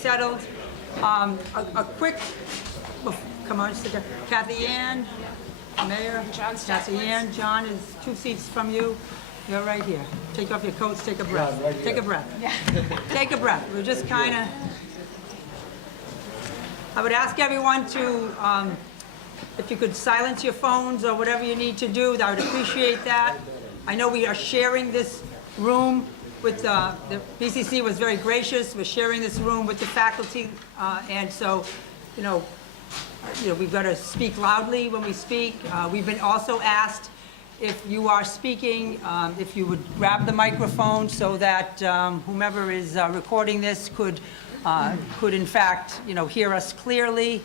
settled. A quick, come on, sit down. Kathy Ann, Mayor, Kathy Ann, John is 2 seats from you. You're right here. Take off your coats, take a breath. Take a breath. Take a breath. We're just kind of, I would ask everyone to, if you could silence your phones or whatever you need to do, I would appreciate that. I know we are sharing this room with, the BCC was very gracious. We're sharing this room with the faculty, and so, we've got to speak loudly when we speak. We've been also asked if you are speaking, if you would grab the microphone so that whomever is recording this could in fact, hear us clearly.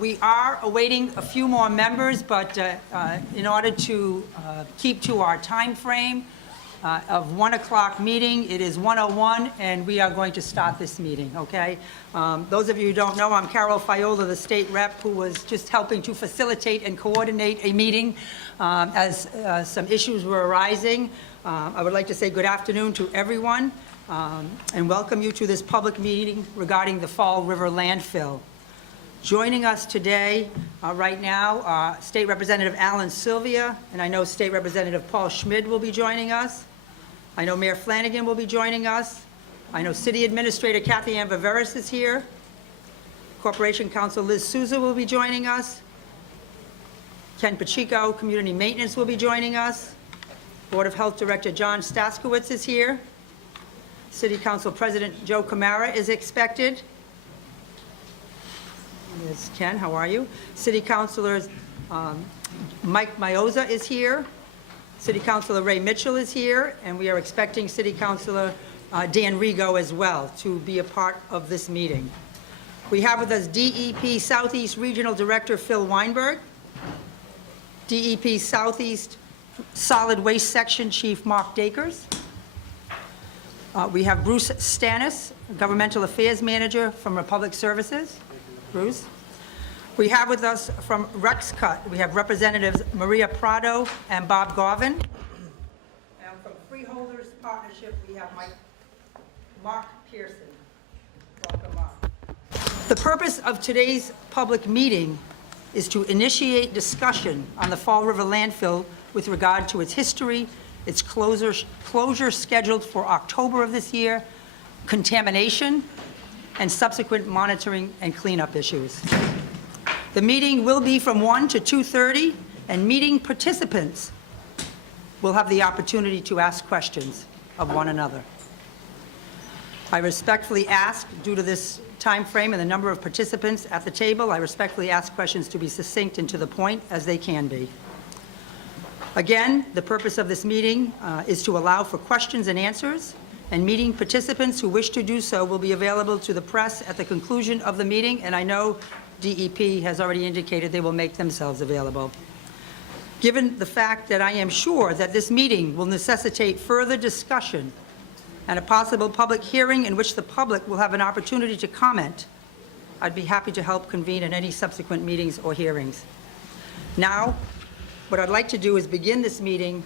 We are awaiting a few more members, but in order to keep to our time frame of 1 o'clock meeting, it is 1:01, and we are going to start this meeting, okay? Those of you who don't know, I'm Carol Fiola, the state rep, who was just helping to facilitate and coordinate a meeting as some issues were arising. I would like to say good afternoon to everyone and welcome you to this public meeting regarding the Fall River Landfill. Joining us today, right now, State Representative Alan Sylvia, and I know State Representative Paul Schmid will be joining us. I know Mayor Flanagan will be joining us. I know City Administrator Kathy Ann Viveris is here. Corporation Counsel Liz Souza will be joining us. Ken Pacheco, Community Maintenance, will be joining us. Board of Health Director John Staskowitz is here. City Council President Joe Camara is expected. Yes, Ken, how are you? City Councilors Mike Mioza is here. City Councilor Ray Mitchell is here, and we are expecting City Councilor Dan Rigo as well to be a part of this meeting. We have with us DEP Southeast Regional Director Phil Weinberg, DEP Southeast Solid Waste Section Chief Mark Dakers. We have Bruce Stannis, Governmental Affairs Manager from Republic Services. Bruce. We have with us from RexCut, we have Representatives Maria Prado and Bob Garvin. And from Freeholders Partnership, we have Mark Pearson. Welcome, Mark. The purpose of today's public meeting is to initiate discussion on the Fall River Landfill with regard to its history, its closure scheduled for October of this year, contamination, and subsequent monitoring and cleanup issues. The meeting will be from 1 to 2:30, and meeting participants will have the opportunity to ask questions of one another. I respectfully ask, due to this time frame and the number of participants at the table, I respectfully ask questions to be succinct and to the point as they can be. Again, the purpose of this meeting is to allow for questions and answers, and meeting participants who wish to do so will be available to the press at the conclusion of the meeting, and I know DEP has already indicated they will make themselves available. Given the fact that I am sure that this meeting will necessitate further discussion and a possible public hearing in which the public will have an opportunity to comment, I'd be happy to help convene in any subsequent meetings or hearings. Now, what I'd like to do is begin this meeting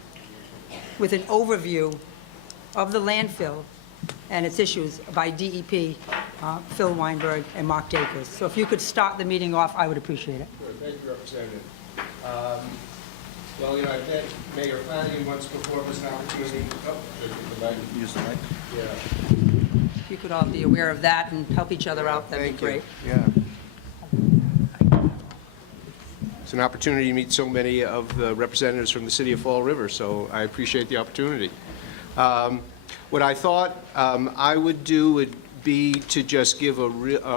with an overview of the landfill and its issues by DEP, Phil Weinberg and Mark Dakers. So if you could start the meeting off, I would appreciate it. Sure. Thank you, Representative. Well, I've met Mayor Flanagan once before. It was an opportunity. Use the mic. Yeah. If you could all be aware of that and help each other out, that'd be great. Yeah. It's an opportunity to meet so many of the representatives from the city of Fall River, so I appreciate the opportunity. What I thought I would do would be to just give a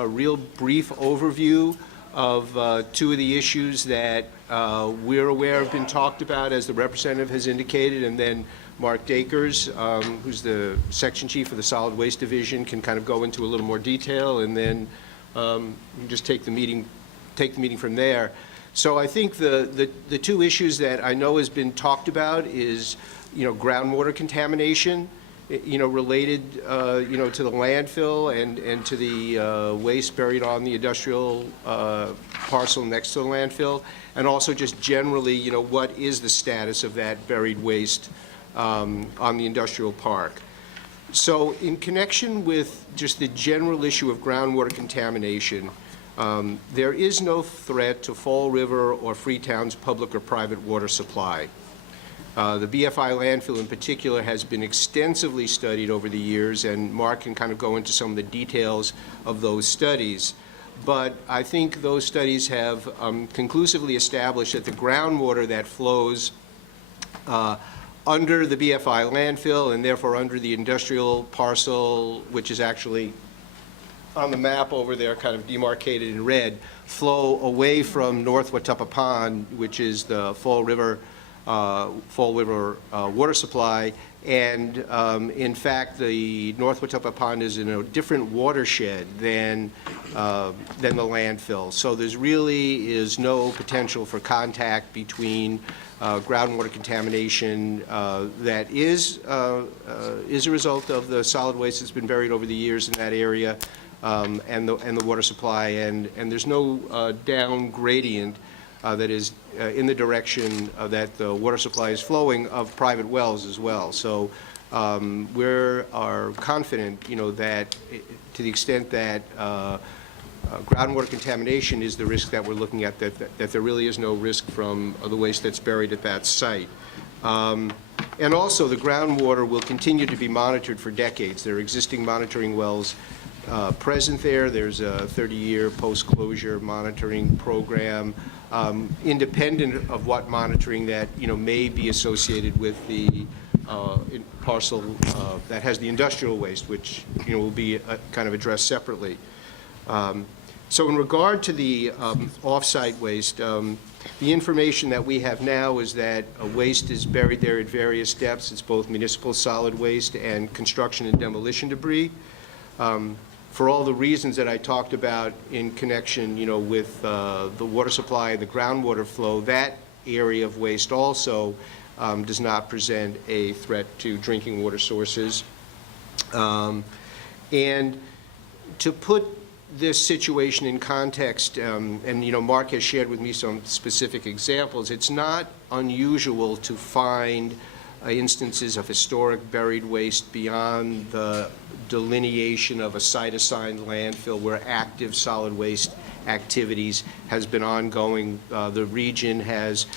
real brief overview of two of the issues that we're aware have been talked about, as the representative has indicated, and then Mark Dakers, who's the section chief of the Solid Waste Division, can kind of go into a little more detail, and then we can just take the meeting from there. So I think the two issues that I know has been talked about is, groundwater contamination related, to the landfill and to the waste buried on the industrial parcel next to the landfill, and also just generally, what is the status of that buried waste on the industrial park. So in connection with just the general issue of groundwater contamination, there is no threat to Fall River or Freetown's public or private water supply. The BFI landfill in particular has been extensively studied over the years, and Mark can kind of go into some of the details of those studies. But I think those studies have conclusively established that the groundwater that flows under the BFI landfill and therefore under the industrial parcel, which is actually on the map over there, kind of demarcated in red, flow away from North Watuppa Pond, which is the Fall River water supply. And in fact, the North Watuppa Pond is in a different watershed than the landfill. So there's really is no potential for contact between groundwater contamination that is a result of the solid waste that's been buried over the years in that area, and the water supply, and there's no down gradient that is in the direction that the water supply is flowing of private wells as well. So we are confident, that to the extent that groundwater contamination is the risk that we're looking at, that there really is no risk from the waste that's buried at that site. And also, the groundwater will continue to be monitored for decades. There are existing monitoring wells present there. There's a 30-year post-closure monitoring program, independent of what monitoring that may be associated with the parcel that has the industrial waste, which will be kind of addressed separately. So in regard to the off-site waste, the information that we have now is that waste is buried there at various depths. It's both municipal solid waste and construction and demolition debris. For all the reasons that I talked about in connection, with the water supply and the groundwater flow, that area of waste also does not present a threat to drinking water sources. And to put this situation in context, and Mark has shared with me some specific examples, it's not unusual to find instances of historic buried waste beyond the delineation of a site-assigned landfill where active solid waste activities has been ongoing. The region has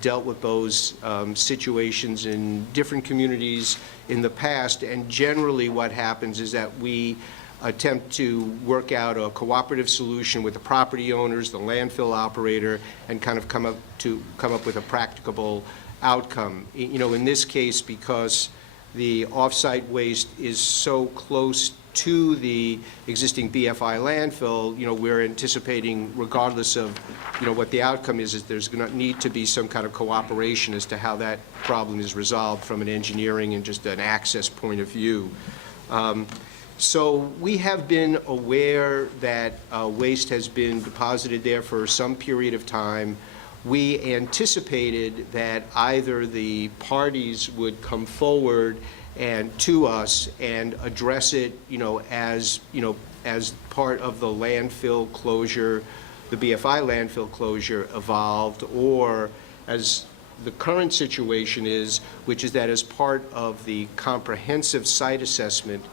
dealt with those situations in different communities in the past, and generally what happens is that we attempt to work out a cooperative solution with the property owners, the landfill operator, and kind of come up with a practicable outcome. In this case, because the off-site waste is so close to the existing BFI landfill, we're anticipating, regardless of, what the outcome is there's going to need to be some kind of cooperation as to how that problem is resolved from an engineering and just an access point of view. So we have been aware that waste has been deposited there for some period of time. We anticipated that either the parties would come forward and to us and address it, as part of the landfill closure, the BFI landfill closure evolved, or as the current situation is, which is that as part of the comprehensive site assessment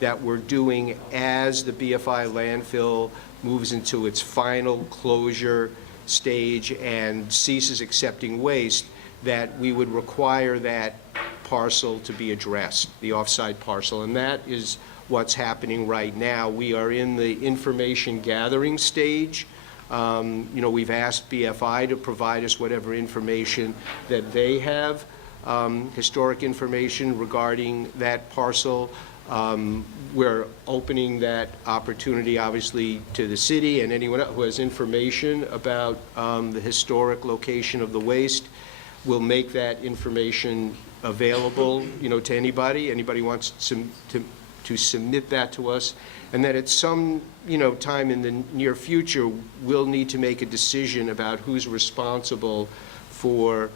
that we're doing as the BFI landfill moves into its final closure stage and ceases accepting waste, that we would require that parcel to be addressed, the off-site parcel, and that is what's happening right now. We are in the information gathering stage. We've asked BFI to provide us whatever information that they have, historic information regarding that parcel. We're opening that opportunity, obviously, to the city and anyone else who has information about the historic location of the waste. We'll make that information available, to anybody. Anybody wants to submit that to us, and that at some, time in the near future, we'll need to make a decision about who's responsible for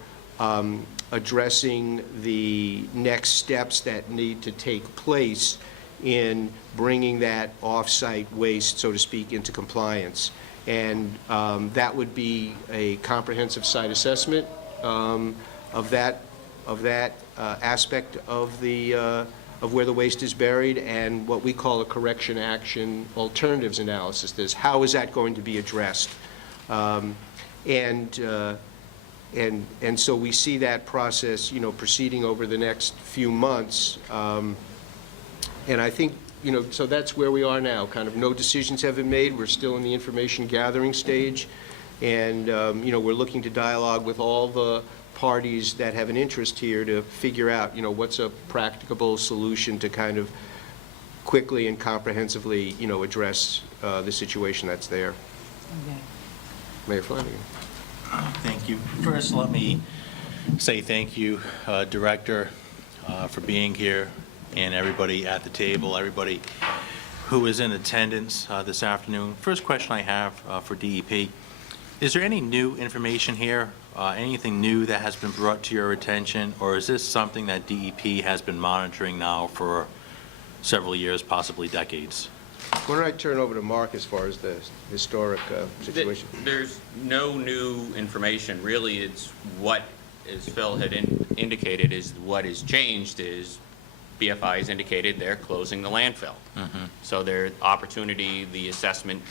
addressing the next steps that need to take place in bringing that off-site waste, so to speak, into compliance. And that would be a comprehensive site assessment of that aspect of where the waste is buried, and what we call a correction action alternatives analysis. There's how is that going to be addressed? And so we see that process, proceeding over the next few months. And I think, so that's where we are now. Kind of no decisions have been made. We're still in the information gathering stage. And, we're looking to dialogue with all the parties that have an interest here to figure out, what's a practicable solution to kind of quickly and comprehensively, address the situation that's there. Okay. Mayor Flanagan. Thank you. First, let me say thank you, Director, for being here, and everybody at the table, everybody who is in attendance this afternoon. First question I have for DEP, is there any new information here, anything new that has been brought to your attention, or is this something that DEP has been monitoring now for several years, possibly decades? Why don't I turn over to Mark as far as the historic situation? There's no new information. Really, it's what, as Phil had indicated, is what has changed is BFI has indicated they're closing the landfill. So their opportunity, the assessment,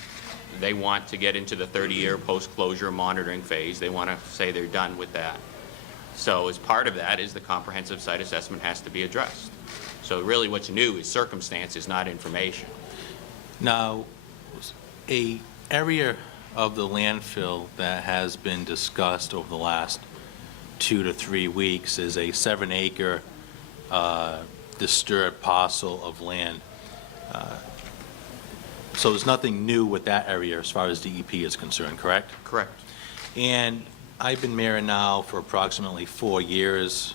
they want to get into the 30-year post-closure monitoring phase. They want to say they're done with that. So as part of that is the comprehensive site assessment has to be addressed. So really what's new is circumstances, not information. Now, a area of the landfill that has been discussed over the last 2 to 3 weeks is a 7-acre disturbed parcel of land. So there's nothing new with that area as far as DEP is concerned, correct? Correct. And I've been mayor now for approximately 4 years.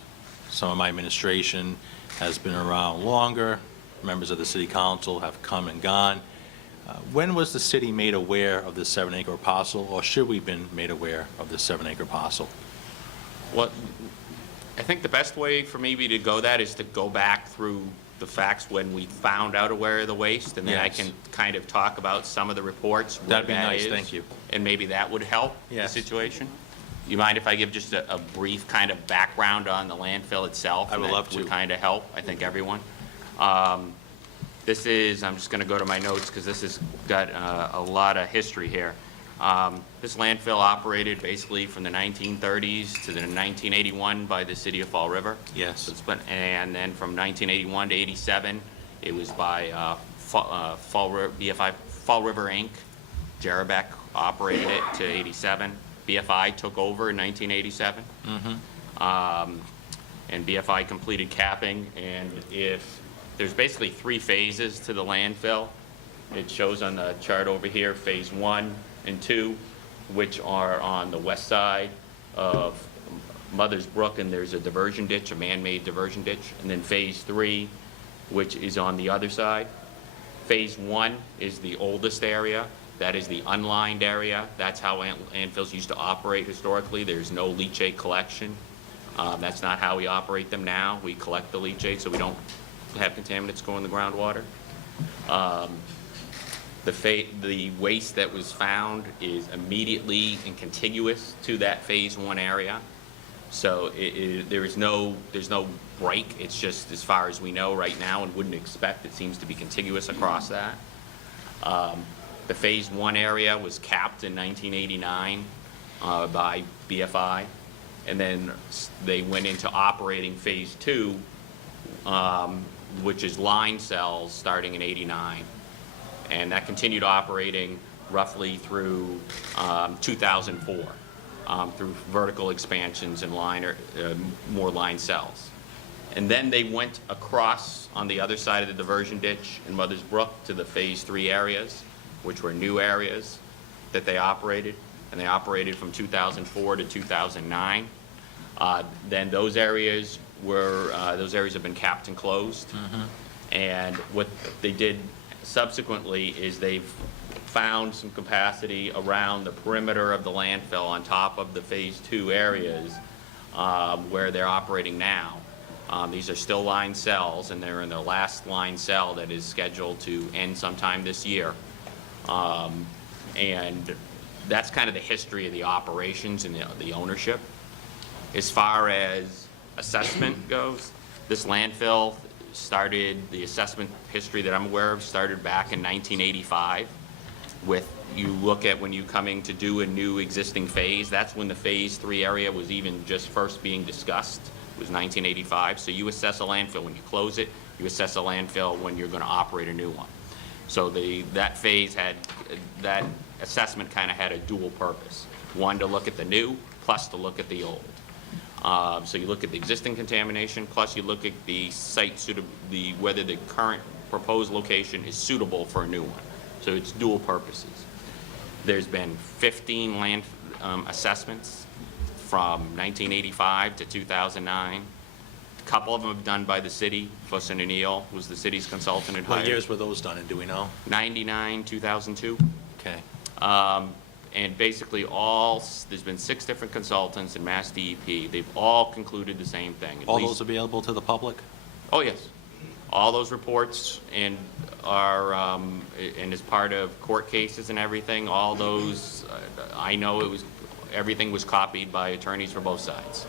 Some of my administration has been around longer. Members of the city council have come and gone. When was the city made aware of this 7-acre parcel, or should we have been made aware of this 7-acre parcel? Well, I think the best way for maybe to go that is to go back through the facts when we found out aware of the waste, and then I Yes. can kind of talk about some of the reports. what That'd be that nice, is, thank you. And maybe that would help Yes. the situation. You mind if I give just a brief kind of background on the landfill itself? I would And love that would to. kind of help, I think, everyone. This is, I'm just going to go to my notes because this has got a lot of history here. This landfill operated basically from the 1930s to the 1981 by the city of Fall River. Yes. So it's been, and then from 1981 to 87, it was by BFI Fall River Inc. Jerebeck operated it to 87. BFI took over in 1987. And BFI completed capping, and if there's basically 3 phases to the landfill. It shows on the chart over here, phase 1 and 2, which are on the west side of Mother's Brook, and there's a diversion ditch, a man-made diversion ditch, and then phase 3, which is on the other side. Phase 1 is the oldest area. That is the unlined area. That's how landfills used to operate historically. There's no leachate collection. That's not how we operate them now. We collect the leachate so we don't have contaminants go in the groundwater. The waste that was found is immediately and contiguous to that phase 1 area. So there's no break. It's just as far as we know right now and wouldn't expect. It seems to be contiguous across that. The phase 1 area was capped in 1989 by BFI, and then they went into operating phase 2, which is line cells, starting in 89. And that continued operating roughly through 2004, through vertical expansions and more line cells. And then they went across on the other side of the diversion ditch in Mother's Brook to the phase 3 areas, which were new areas that they operated. And they operated from 2004 to 2009. Then those areas have been capped and closed. And what they did subsequently is they've found some capacity around the perimeter of the landfill on top of the phase 2 areas where they're operating now. These are still line cells, and they're in their last line cell that is scheduled to end sometime this year. And that's kind of the history of the operations and the ownership. As far as assessment goes, this landfill started, the assessment history that I'm aware of started back in 1985 with, you look at when you coming to do a new existing phase, that's when the phase 3 area was even just first being discussed, it was 1985. So you assess a landfill when you close it, you assess a landfill when you're going to operate a new one. So that phase had, that assessment kind of had a dual purpose. One, to look at the new, plus to look at the old. So you look at the existing contamination, plus you look at the site whether the current proposed location is suitable for a new one. So it's dual purposes. There's been 15 land assessments from 1985 to 2009. A couple of them have done by the city. Fuss and O'Neill was the city's consultant and hired. What years were those done, and do we know? 99, 2002. Okay. And basically there's been 6 different consultants in Mass DEP. They've all concluded the same thing. All those available to the public? Oh, yes. All those reports and are, and as part of court cases and everything, all those, I know everything was copied by attorneys for both sides.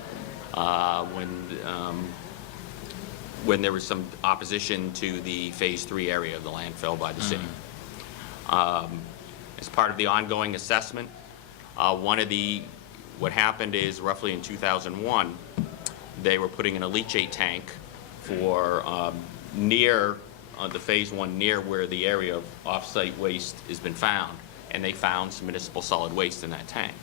When there was some opposition to the Phase 3 area of the landfill by the city. As part of the ongoing assessment, what happened is roughly in 2001, they were putting in a leachate tank for near the Phase 1, near where the area of off-site waste has been found, and they found some municipal solid waste in that tank.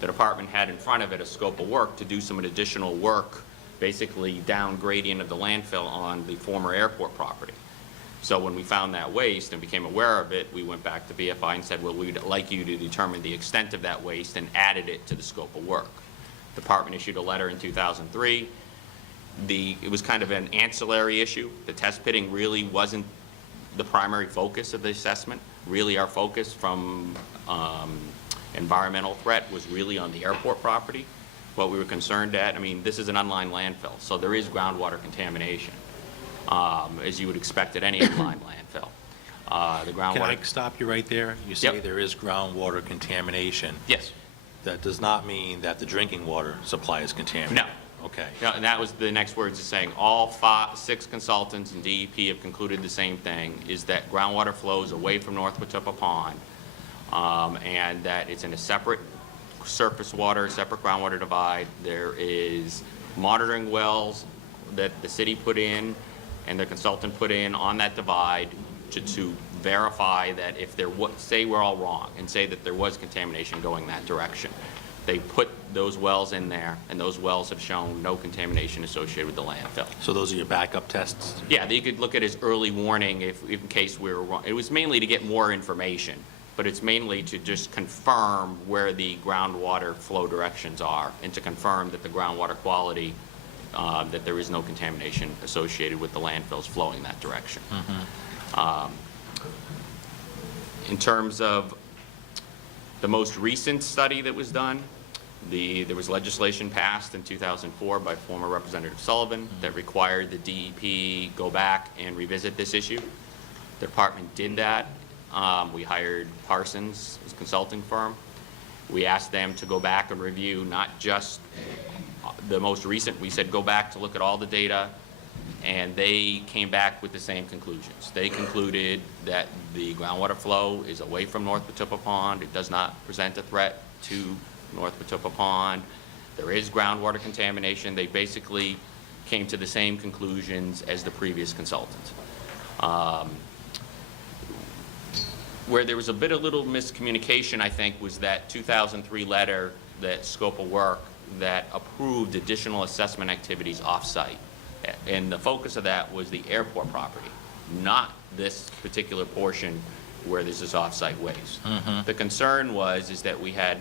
The department had in front of it a scope of work to do some additional work, basically down gradient of the landfill on the former airport property. So when we found that waste and became aware of it, we went back to BFI and said, well, we'd like you to determine the extent of that waste, and added it to the scope of work. The department issued a letter in 2003. It was kind of an ancillary issue. The test pitting really wasn't the primary focus of the assessment. Really, our focus from environmental threat was really on the airport property. What we were concerned at, I mean, this is an unlined landfill, so there is groundwater contamination. As you would expect at any unlined landfill. The groundwater. Can I stop you right there? You say Yep. there is groundwater contamination. Yes. That does not mean that the drinking water supply is contaminated. No. Okay. No, and that was the next words, is saying all 6 consultants in DEP have concluded the same thing, is that groundwater flows away from North Watuppa Pond, and that it's in a separate surface water, separate groundwater divide. There is monitoring wells that the city put in and the consultant put in on that divide to verify that if there was, say we're all wrong, and say that there was contamination going that direction. They put those wells in there, and those wells have shown no contamination associated with the landfill. So those are your backup tests? Yeah, you could look at as early warning if in case we were wrong. It was mainly to get more information, but it's mainly to just confirm where the groundwater flow directions are, and to confirm that the groundwater quality, that there is no contamination associated with the landfills flowing that direction. In terms of the most recent study that was done, there was legislation passed in 2004 by former Representative Sullivan that required the DEP go back and revisit this issue. The department did that. We hired Parsons as a consulting firm. We asked them to go back and review not just the most recent, we said go back to look at all the data, and they came back with the same conclusions. They concluded that the groundwater flow is away from North Watuppa Pond. It does not present a threat to North Watuppa Pond. There is groundwater contamination. They basically came to the same conclusions as the previous consultant. Where there was a little miscommunication, I think, was that 2003 letter, that scope of work, that approved additional assessment activities off-site. And the focus of that was the airport property, not this particular portion where there's this off-site waste. The concern is that we had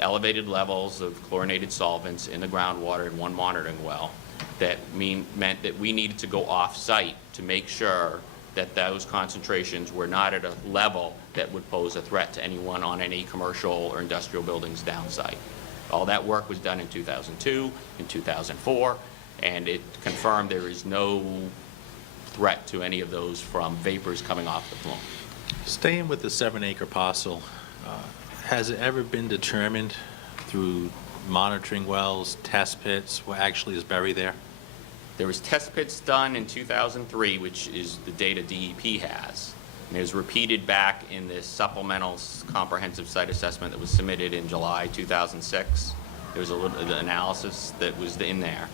elevated levels of chlorinated solvents in the groundwater in one monitoring well that meant that we needed to go off-site to make sure that those concentrations were not at a level that would pose a threat to anyone on any commercial or industrial buildings downsite. All that work was done in 2002, in 2004, and it confirmed there is no threat to any of those from vapors coming off the plume. Staying with the 7-acre parcel, has it ever been determined through monitoring wells, test pits, what actually is buried there? There was test pits done in 2003, which is the data DEP has. And it was repeated back in this supplemental comprehensive site assessment that was submitted in July 2006. There was a little analysis that was in there.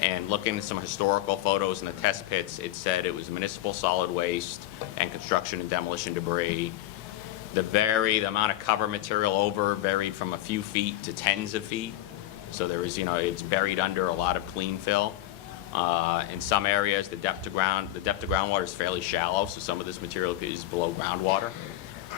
And looking at some historical photos in the test pits, it said it was municipal solid waste and construction and demolition debris. The amount of cover material over varied from a few feet to tens of feet. So there was, it's buried under a lot of clean fill. In some areas, the depth to groundwater is fairly shallow, so some of this material is below groundwater.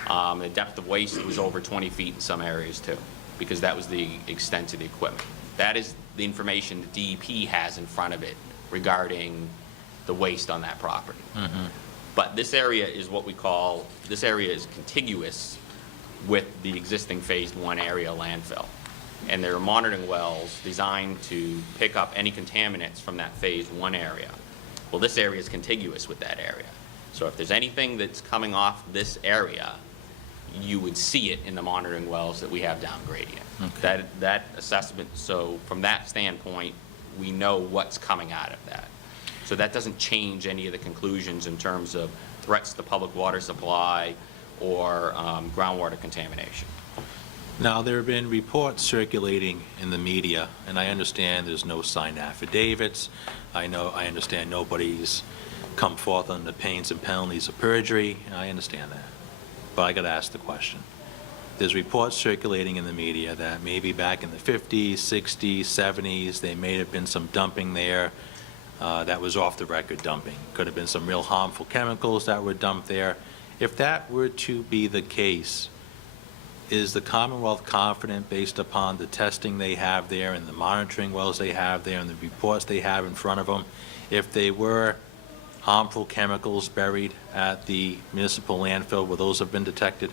The depth of waste was over 20 feet in some areas too, because that was the extent of the equipment. That is the information the DEP has in front of it regarding the waste on that property. Mm-hmm. But this area is this area is contiguous with the existing Phase 1 area landfill. And there are monitoring wells designed to pick up any contaminants from that Phase 1 area. Well, this area is contiguous with that area. So if there's anything that's coming off this area, you would see it in the monitoring wells that we have down gradient. Okay. That assessment, so from that standpoint, we know what's coming out of that. So that doesn't change any of the conclusions in terms of threats to public water supply or groundwater contamination. Now, there have been reports circulating in the media, and I understand there's no signed affidavits. I understand nobody's come forth on the pains and penalties of perjury. I understand that. But I got to ask the question. There's reports circulating in the media that maybe back in the 50s, 60s, 70s, there may have been some dumping there that was off the record dumping. Could have been some real harmful chemicals that were dumped there. If that were to be the case, is the Commonwealth confident, based upon the testing they have there and the monitoring wells they have there and the reports they have in front of them, if they were harmful chemicals buried at the municipal landfill, will those have been detected?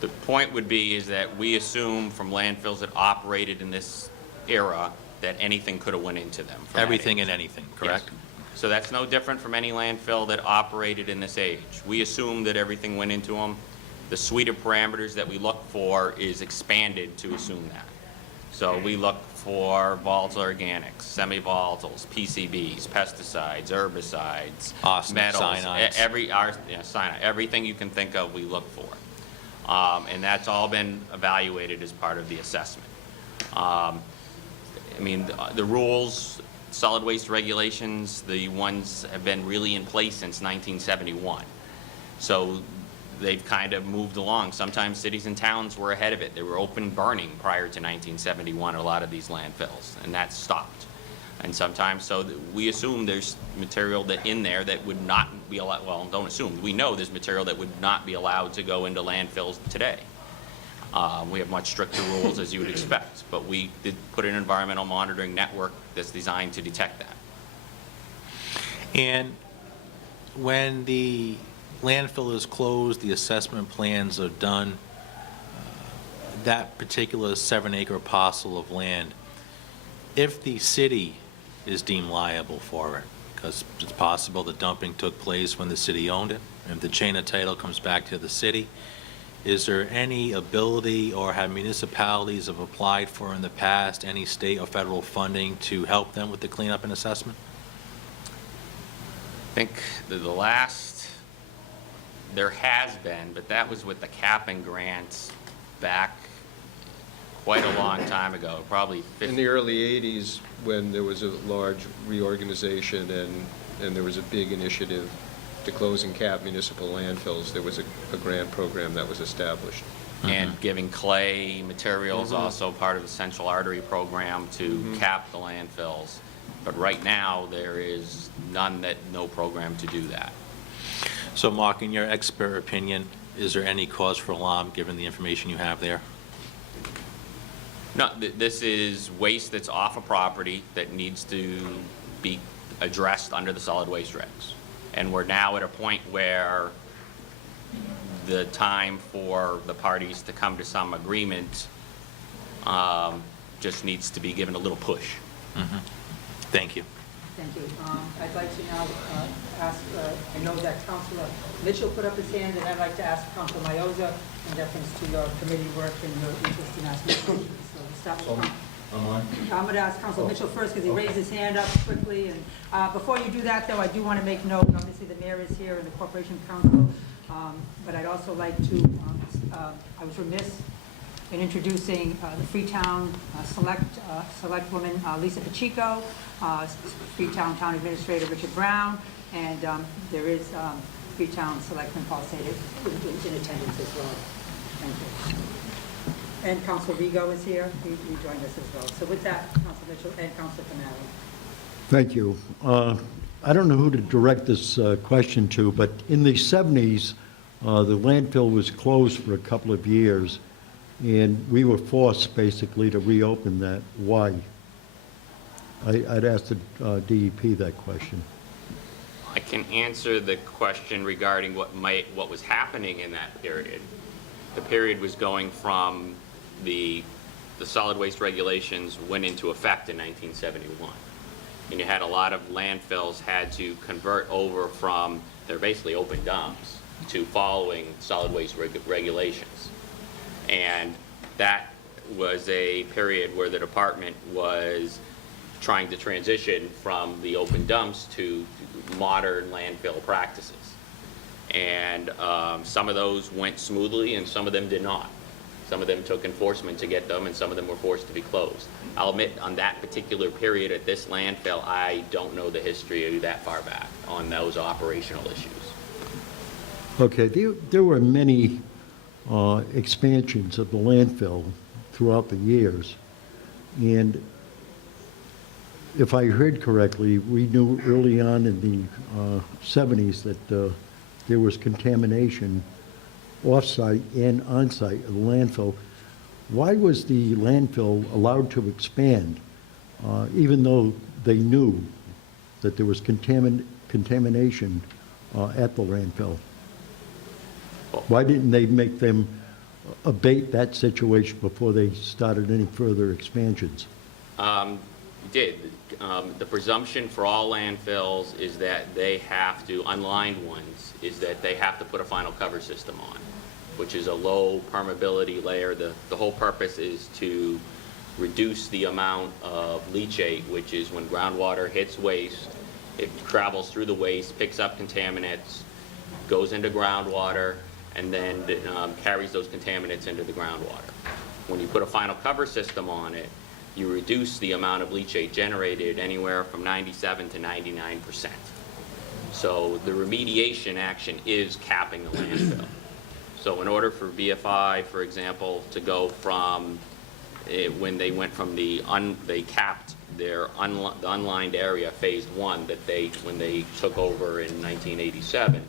The point would be is that we assume from landfills that operated in this era that anything could have went into them. from that Everything age. and anything, correct? Yes. So that's no different from any landfill that operated in this age. We assume that everything went into them. The suite of parameters that we look for is expanded to assume that. So we look for volatile organics, semi-volatiles, PCBs, pesticides, herbicides, Arsenic, metals, cyanides. cyanide, everything you can think of we look for. And that's all been evaluated as part of the assessment. The rules, solid waste regulations, the ones have been really in place since 1971. So they've kind of moved along. Sometimes cities and towns were ahead of it. They were open burning prior to 1971, a lot of these landfills, and that stopped. And sometimes, so we assume there's material that in there that would not be allowed, well, don't assume, we know there's material that would not be allowed to go into landfills today. We have much stricter rules, as you would expect, but we did put an environmental monitoring network that's designed to detect that. And when the landfill is closed, the assessment plans are done, that particular 7-acre parcel of land, if the city is deemed liable for it, because it's possible the dumping took place when the city owned it, and if the chain of title comes back to the city, is there any ability, or have municipalities have applied for in the past any state or federal funding to help them with the cleanup and assessment? I think there has been, but that was with the capping grants back quite a long time ago, probably 50. In the early 80s, when there was a large reorganization and there was a big initiative to close and cap municipal landfills, there was a grant program that was established. And giving clay materials, also part of the Central Artery program to cap the landfills. But right now, there is no program to do that. So, Mark, in your expert opinion, is there any cause for alarm given the information you have there? No, this is waste that's off a property that needs to be addressed under the solid waste regs. And we're now at a point where the time for the parties to come to some agreement just needs to be given a little push. Thank you. Thank you. I'd like to now ask, I know that Councilor Mitchell put up his hand, and I'd like to ask Councilor Maioza in deference to your committee work and your interest in asking questions. So start with I'm going to ask Councilor Mitchell first because he raised his hand up quickly. And before you do that, though, I do want to make note, obviously the mayor is here and the Corporation Council, but I'd also like to, I was remiss in introducing the Freetown Select Woman Lisa Pacheco, Freetown Town Administrator Richard Brown, and there is Freetown Selectman Paul Sater in attendance as well. Thank you. And Councilor Rigo is here. He joined us as well. So with that, Councilor Mitchell and Councilor Canale. Thank you. I don't know who to direct this question to, but in the 70s, the landfill was closed for a couple of years, and we were forced basically to reopen that. Why? I'd ask the DEP that question. I can answer the question regarding what was happening in that period. The period was going from the solid waste regulations went into effect in 1971. And you had a lot of landfills had to convert over from, they're basically open dumps, to following solid waste regulations. And that was a period where the department was trying to transition from the open dumps to modern landfill practices. And some of those went smoothly and some of them did not. Some of them took enforcement to get them and some of them were forced to be closed. I'll admit on that particular period at this landfill, I don't know the history that far back on those operational issues. Okay, there were many expansions of the landfill throughout the years, and if I heard correctly, we knew early on in the 70s that there was contamination off-site and on-site of the landfill. Why was the landfill allowed to expand, even though they knew that there was contamination at the landfill? Why didn't they make them abate that situation before they started any further expansions? Did. The presumption for all landfills is that they have to, unlined ones, is that they have to put a final cover system on, which is a low permeability layer. The whole purpose is to reduce the amount of leachate, which is when groundwater hits waste, it travels through the waste, picks up contaminants, goes into groundwater, and then carries those contaminants into the groundwater. When you put a final cover system on it, you reduce the amount of leachate generated anywhere from 97 to 99%. So the remediation action is capping the landfill. So in order for BFI, for example, to go from, when they went from they capped their the unlined area, phase 1, that when they took over in 1987,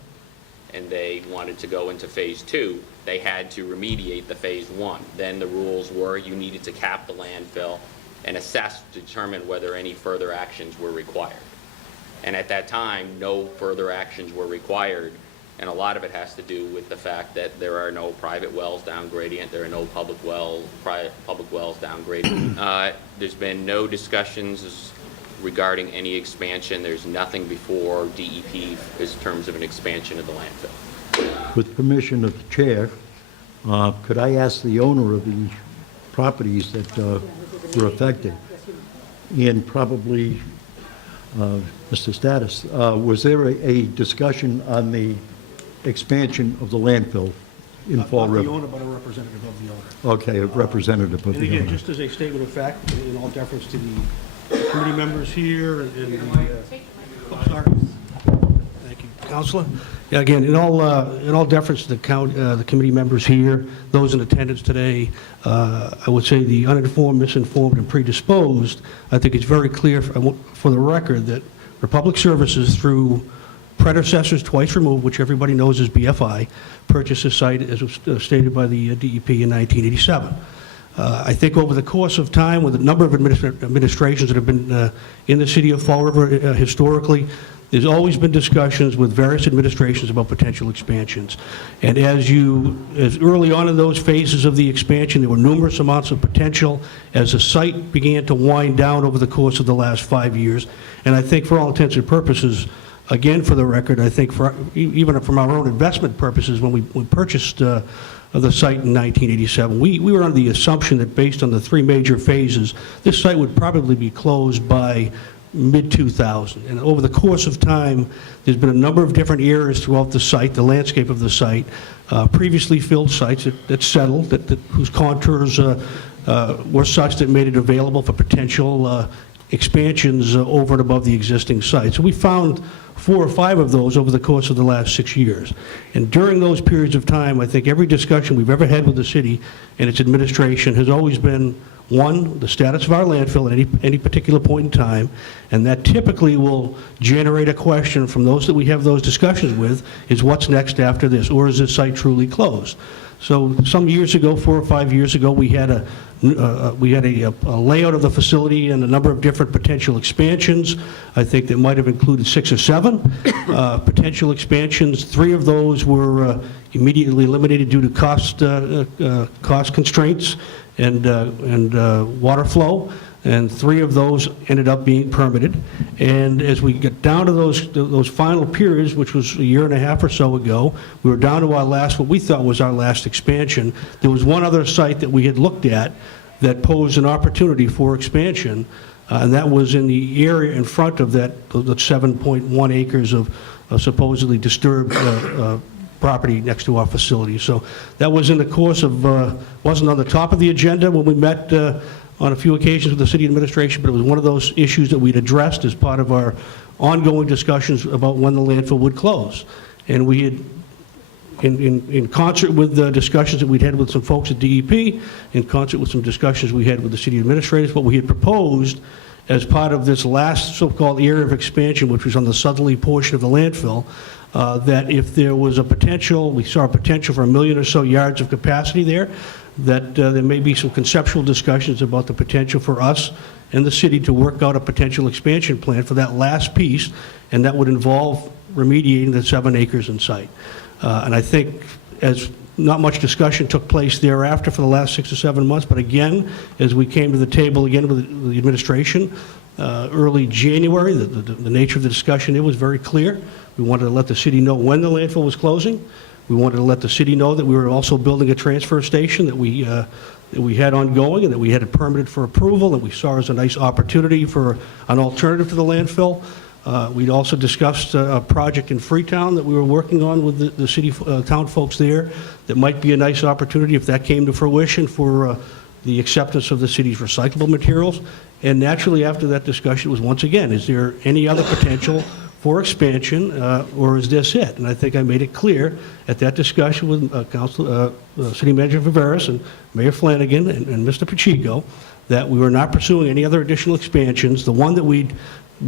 and they wanted to go into phase 2, they had to remediate the phase 1. Then the rules were you needed to cap the landfill and assess to determine whether any further actions were required. And at that time, no further actions were required, and a lot of it has to do with the fact that there are no private wells down gradient, there are no public wells down gradient. There's been no discussions regarding any expansion. There's nothing before DEP in terms of an expansion of the landfill. With permission of the chair, could I ask the owner of the properties that were affected, and probably Mr. Status, was there a discussion on the expansion of the landfill in Fall River? Not the owner, but a representative of the owner. Okay, a representative of And the again, owner. just as a statement of fact, in all deference to the committee members here and the... sorry. Thank you. Counselor? Yeah, again, in all deference to the committee members here, those in attendance today, I would say the uninformed, misinformed, and predisposed, I think it's very clear for the record that Republic Services, through predecessors twice removed, which everybody knows is BFI, purchased the site as was stated by the DEP in 1987. I think over the course of time, with a number of administrations that have been in the city of Fall River historically, there's always been discussions with various administrations about potential expansions. And as early on in those phases of the expansion, there were numerous amounts of potential as the site began to wind down over the course of the last 5 years. And I think for all intents and purposes, again, for the record, I think even from our own investment purposes, when we purchased the site in 1987, we were under the assumption that based on the 3 major phases, this site would probably be closed by mid-2000. And over the course of time, there's been a number of different areas throughout the site, the landscape of the site, previously filled sites that settled, whose contours were such that made it available for potential expansions over and above the existing site. So we found 4 or 5 of those over the course of the last 6 years. And during those periods of time, I think every discussion we've ever had with the city and its administration has always been, one, the status of our landfill at any particular point in time, and that typically will generate a question from those that we have those discussions with, is what's next after this, or is this site truly closed? So some years ago, 4 or 5 years ago, we had a layout of the facility and a number of different potential expansions. I think that might have included 6 or 7 potential expansions. 3 of those were immediately eliminated due to cost constraints and water flow, and 3 of those ended up being permitted. And as we get down to those final periods, which was a year and a half or so ago, we were down to our last, what we thought was our last expansion. There was one other site that we had looked at that posed an opportunity for expansion, and that was in the area in front of the 7.1 acres of supposedly disturbed property next to our facility. So that was in the course of, wasn't on the top of the agenda when we met on a few occasions with the city administration, but it was one of those issues that we'd addressed as part of our ongoing discussions about when the landfill would close. And we had, in concert with the discussions that we'd had with some folks at DEP, in concert with some discussions we had with the city administrators, what we had proposed as part of this last so-called area of expansion, which was on the southerly portion of the landfill, that if there was a potential, we saw a potential for 1 million or so yards of capacity there, that there may be some conceptual discussions about the potential for us and the city to work out a potential expansion plan for that last piece, and that would involve remediating the 7 acres in site. And I think as not much discussion took place thereafter for the last 6 or 7 months, but again, as we came to the table again with the administration, early January, the nature of the discussion, it was very clear. We wanted to let the city know when the landfill was closing. We wanted to let the city know that we were also building a transfer station that we had ongoing and that we had it permitted for approval, and we saw as a nice opportunity for an alternative to the landfill. We'd also discussed a project in Freetown that we were working on with the city town folks there that might be a nice opportunity if that came to fruition for the acceptance of the city's recyclable materials. And naturally, after that discussion was once again, is there any other potential for expansion, or is this it? And I think I made it clear at that discussion with City Manager Viveris and Mayor Flanagan and Mr. Pacheco that we were not pursuing any other additional expansions. The one that we'd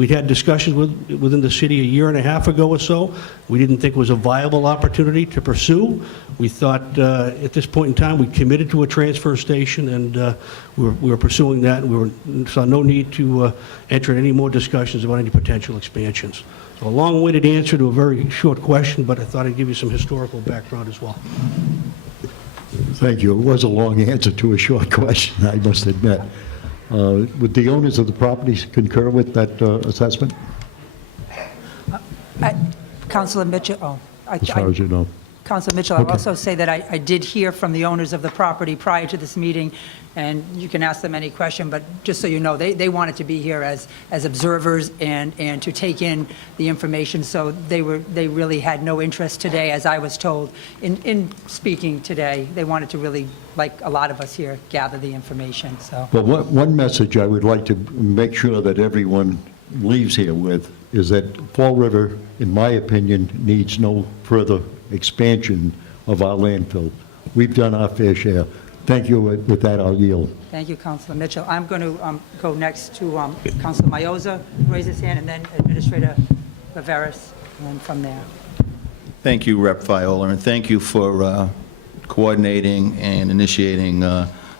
had discussions within the city a year and a half ago or so, we didn't think was a viable opportunity to pursue. We thought at this point in time we committed to a transfer station, and we were pursuing that, and we saw no need to enter any more discussions about any potential expansions. So a long-winded answer to a very short question, but I thought I'd give you some historical background as well. Thank you. It was a long answer to a short question, I must admit. Would the owners of the properties concur with that assessment? Councilor Mitchell, As far as you know. Councilor Mitchell, I'll also say that I did hear from the owners of the property prior to this meeting, and you can ask them any question, but just so you know, they wanted to be here as observers and to take in the information, so they really had no interest today, as I was told, in speaking today. They wanted to really, like a lot of us here, gather the information, so. Well, one message I would like to make sure that everyone leaves here with is that Fall River, in my opinion, needs no further expansion of our landfill. We've done our fair share. Thank you. With that, I'll yield. Thank you, Councilor Mitchell. I'm going to go next to Councilor Maioza, raise his hand, and then Administrator Viveris, and from there. Thank you, Rep. Viola, and thank you for coordinating and initiating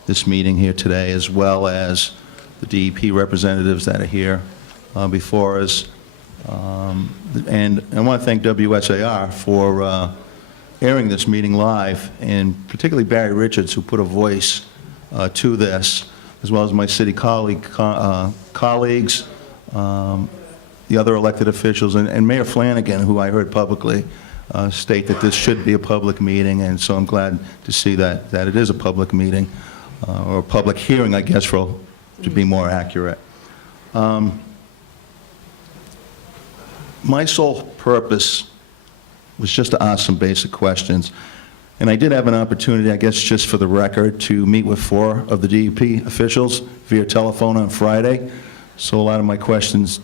this meeting here today, as well as the DEP representatives that are here before us. And I want to thank WSAR for airing this meeting live, and particularly Barry Richards, who put a voice to this, as well as my city colleagues, the other elected officials, and Mayor Flanagan, who I heard publicly state that this should be a public meeting, and so I'm glad to see that it is a public meeting, or a public hearing, I guess, to be more accurate. My sole purpose was just to ask some basic questions. And I did have an opportunity, I guess just for the record, to meet with 4 of the DEP officials via telephone on Friday. So a lot of my questions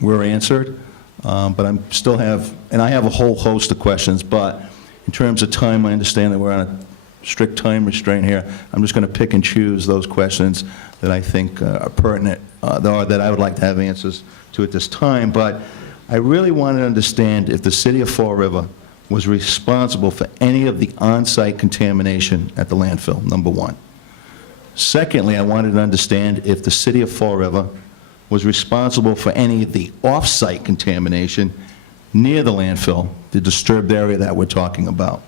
were answered. But I still have, and I have a whole host of questions, but in terms of time, I understand that we're on a strict time restraint here. I'm just going to pick and choose those questions that I think are pertinent, or that I would like to have answers to at this time. But I really wanted to understand if the city of Fall River was responsible for any of the on-site contamination at the landfill, number one. Secondly, I wanted to understand if the city of Fall River was responsible for any of the off-site contamination near the landfill, the disturbed area that we're talking about.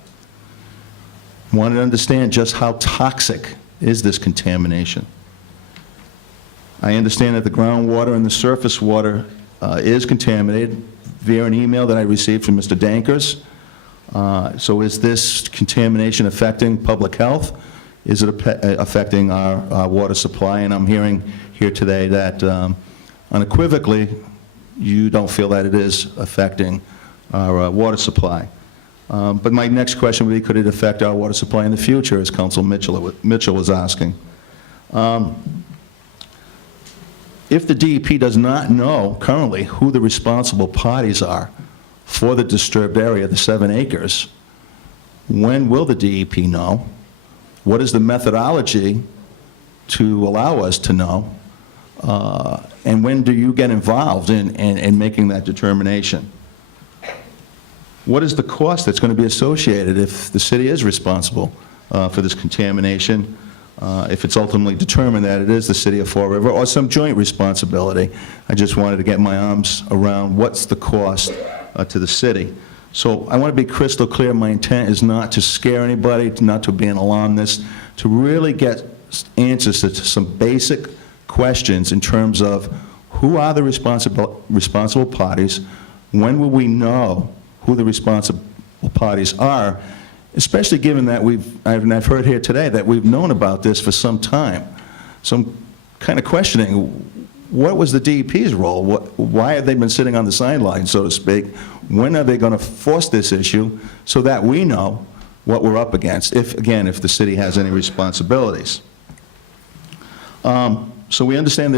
Wanted to understand just how toxic is this contamination. I understand that the groundwater and the surface water is contaminated via an email that I received from Mr. Dankers. So is this contamination affecting public health? Is it affecting our water supply? And I'm hearing here today that unequivocally, you don't feel that it is affecting our water supply. But my next question would be, could it affect our water supply in the future, as Council Mitchell was asking? If the DEP does not know currently who the responsible parties are for the disturbed area, the 7 acres, when will the DEP know? What is the methodology to allow us to know? And when do you get involved in making that determination? What is the cost that's going to be associated if the city is responsible for this contamination, if it's ultimately determined that it is the city of Fall River, or some joint responsibility? I just wanted to get my arms around what's the cost to the city. So I want to be crystal clear. My intent is not to scare anybody, not to be an alarmist, to really get answers to some basic questions in terms of who are the responsible parties, when will we know who the responsible parties are, especially given that I've heard here today that we've known about this for some time. So I'm kind of questioning, what was the DEP's role? Why have they been sitting on the sidelines, so to speak? When are they going to force this issue so that we know what we're up against, if the city has any responsibilities? So we understand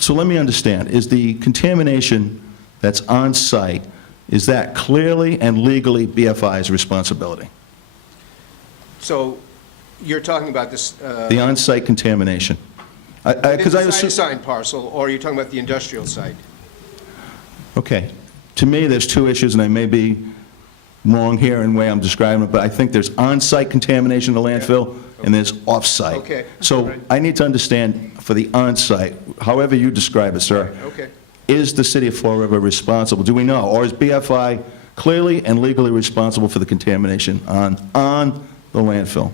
so let me understand, is the contamination that's on site, is that clearly and legally BFI's responsibility? So you're talking about this... The on-site contamination. Because I assume... Site-assigned parcel, or you're talking about the industrial site? Okay. To me, there's 2 issues, and I may be wrong here in the way I'm describing it, but I think there's on-site contamination in the landfill, and there's off-site. Okay. So Right. I need to understand, for the on-site, however you describe it, sir, Okay. is the city of Fall River responsible? Do we know? Or is BFI clearly and legally responsible for the contamination on the landfill?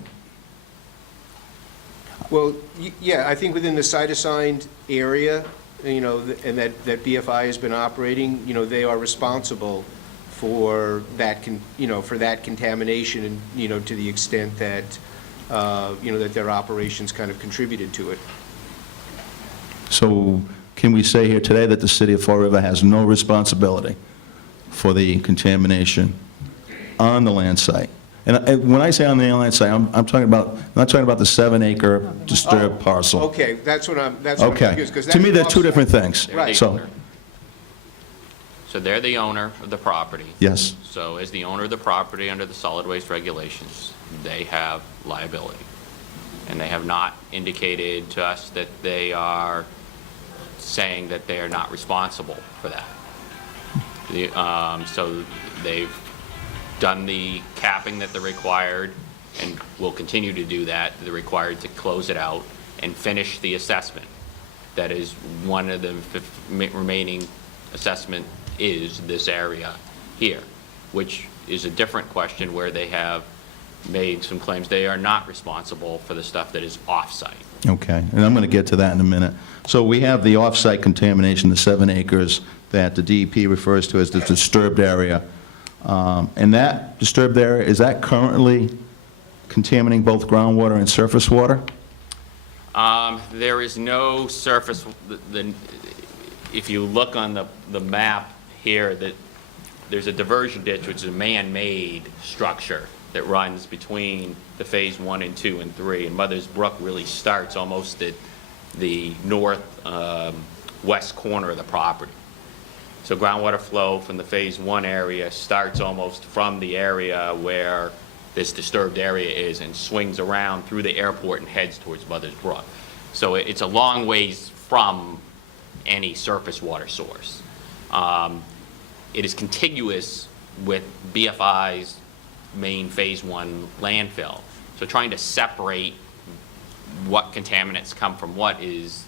Well, yeah, I think within the site-assigned area, and that BFI has been operating, they are responsible for that, for that contamination, and, to the extent that, that their operations kind of contributed to it. So can we say here today that the city of Fall River has no responsibility for the contamination on the land site? And when I say on the land site, I'm talking about, not talking about the 7-acre disturbed parcel. Okay, that's what I'm Okay. confused, 'cause To me, they're 2 that's different things. They're the So, owner. So they're the owner of the property. yes. So as the owner of the property under the solid waste regulations, they have liability. And they have not indicated to us that they are saying that they are not responsible for that. So they've done the capping that they're required and will continue to do that. They're required to close it out and finish the assessment. That is one of the remaining assessment is this area here, which is a different question where they have made some claims they are not responsible for the stuff that is off-site. Okay, and I'm going to get to that in a minute. So we have the off-site contamination, the 7 acres that the DEP refers to as the disturbed area. And that disturbed area, is that currently contaminating both groundwater and surface water? There is no surface, if you look on the map here, that there's a diversion ditch, which is a man-made structure that runs between the Phase 1 and 2 and 3, and Mother's Brook really starts almost at the north west corner of the property. So groundwater flow from the Phase 1 area starts almost from the area where this disturbed area is and swings around through the airport and heads towards Mother's Brook. So it's a long ways from any surface water source. It is contiguous with BFI's main Phase 1 landfill. So trying to separate what contaminants come from what is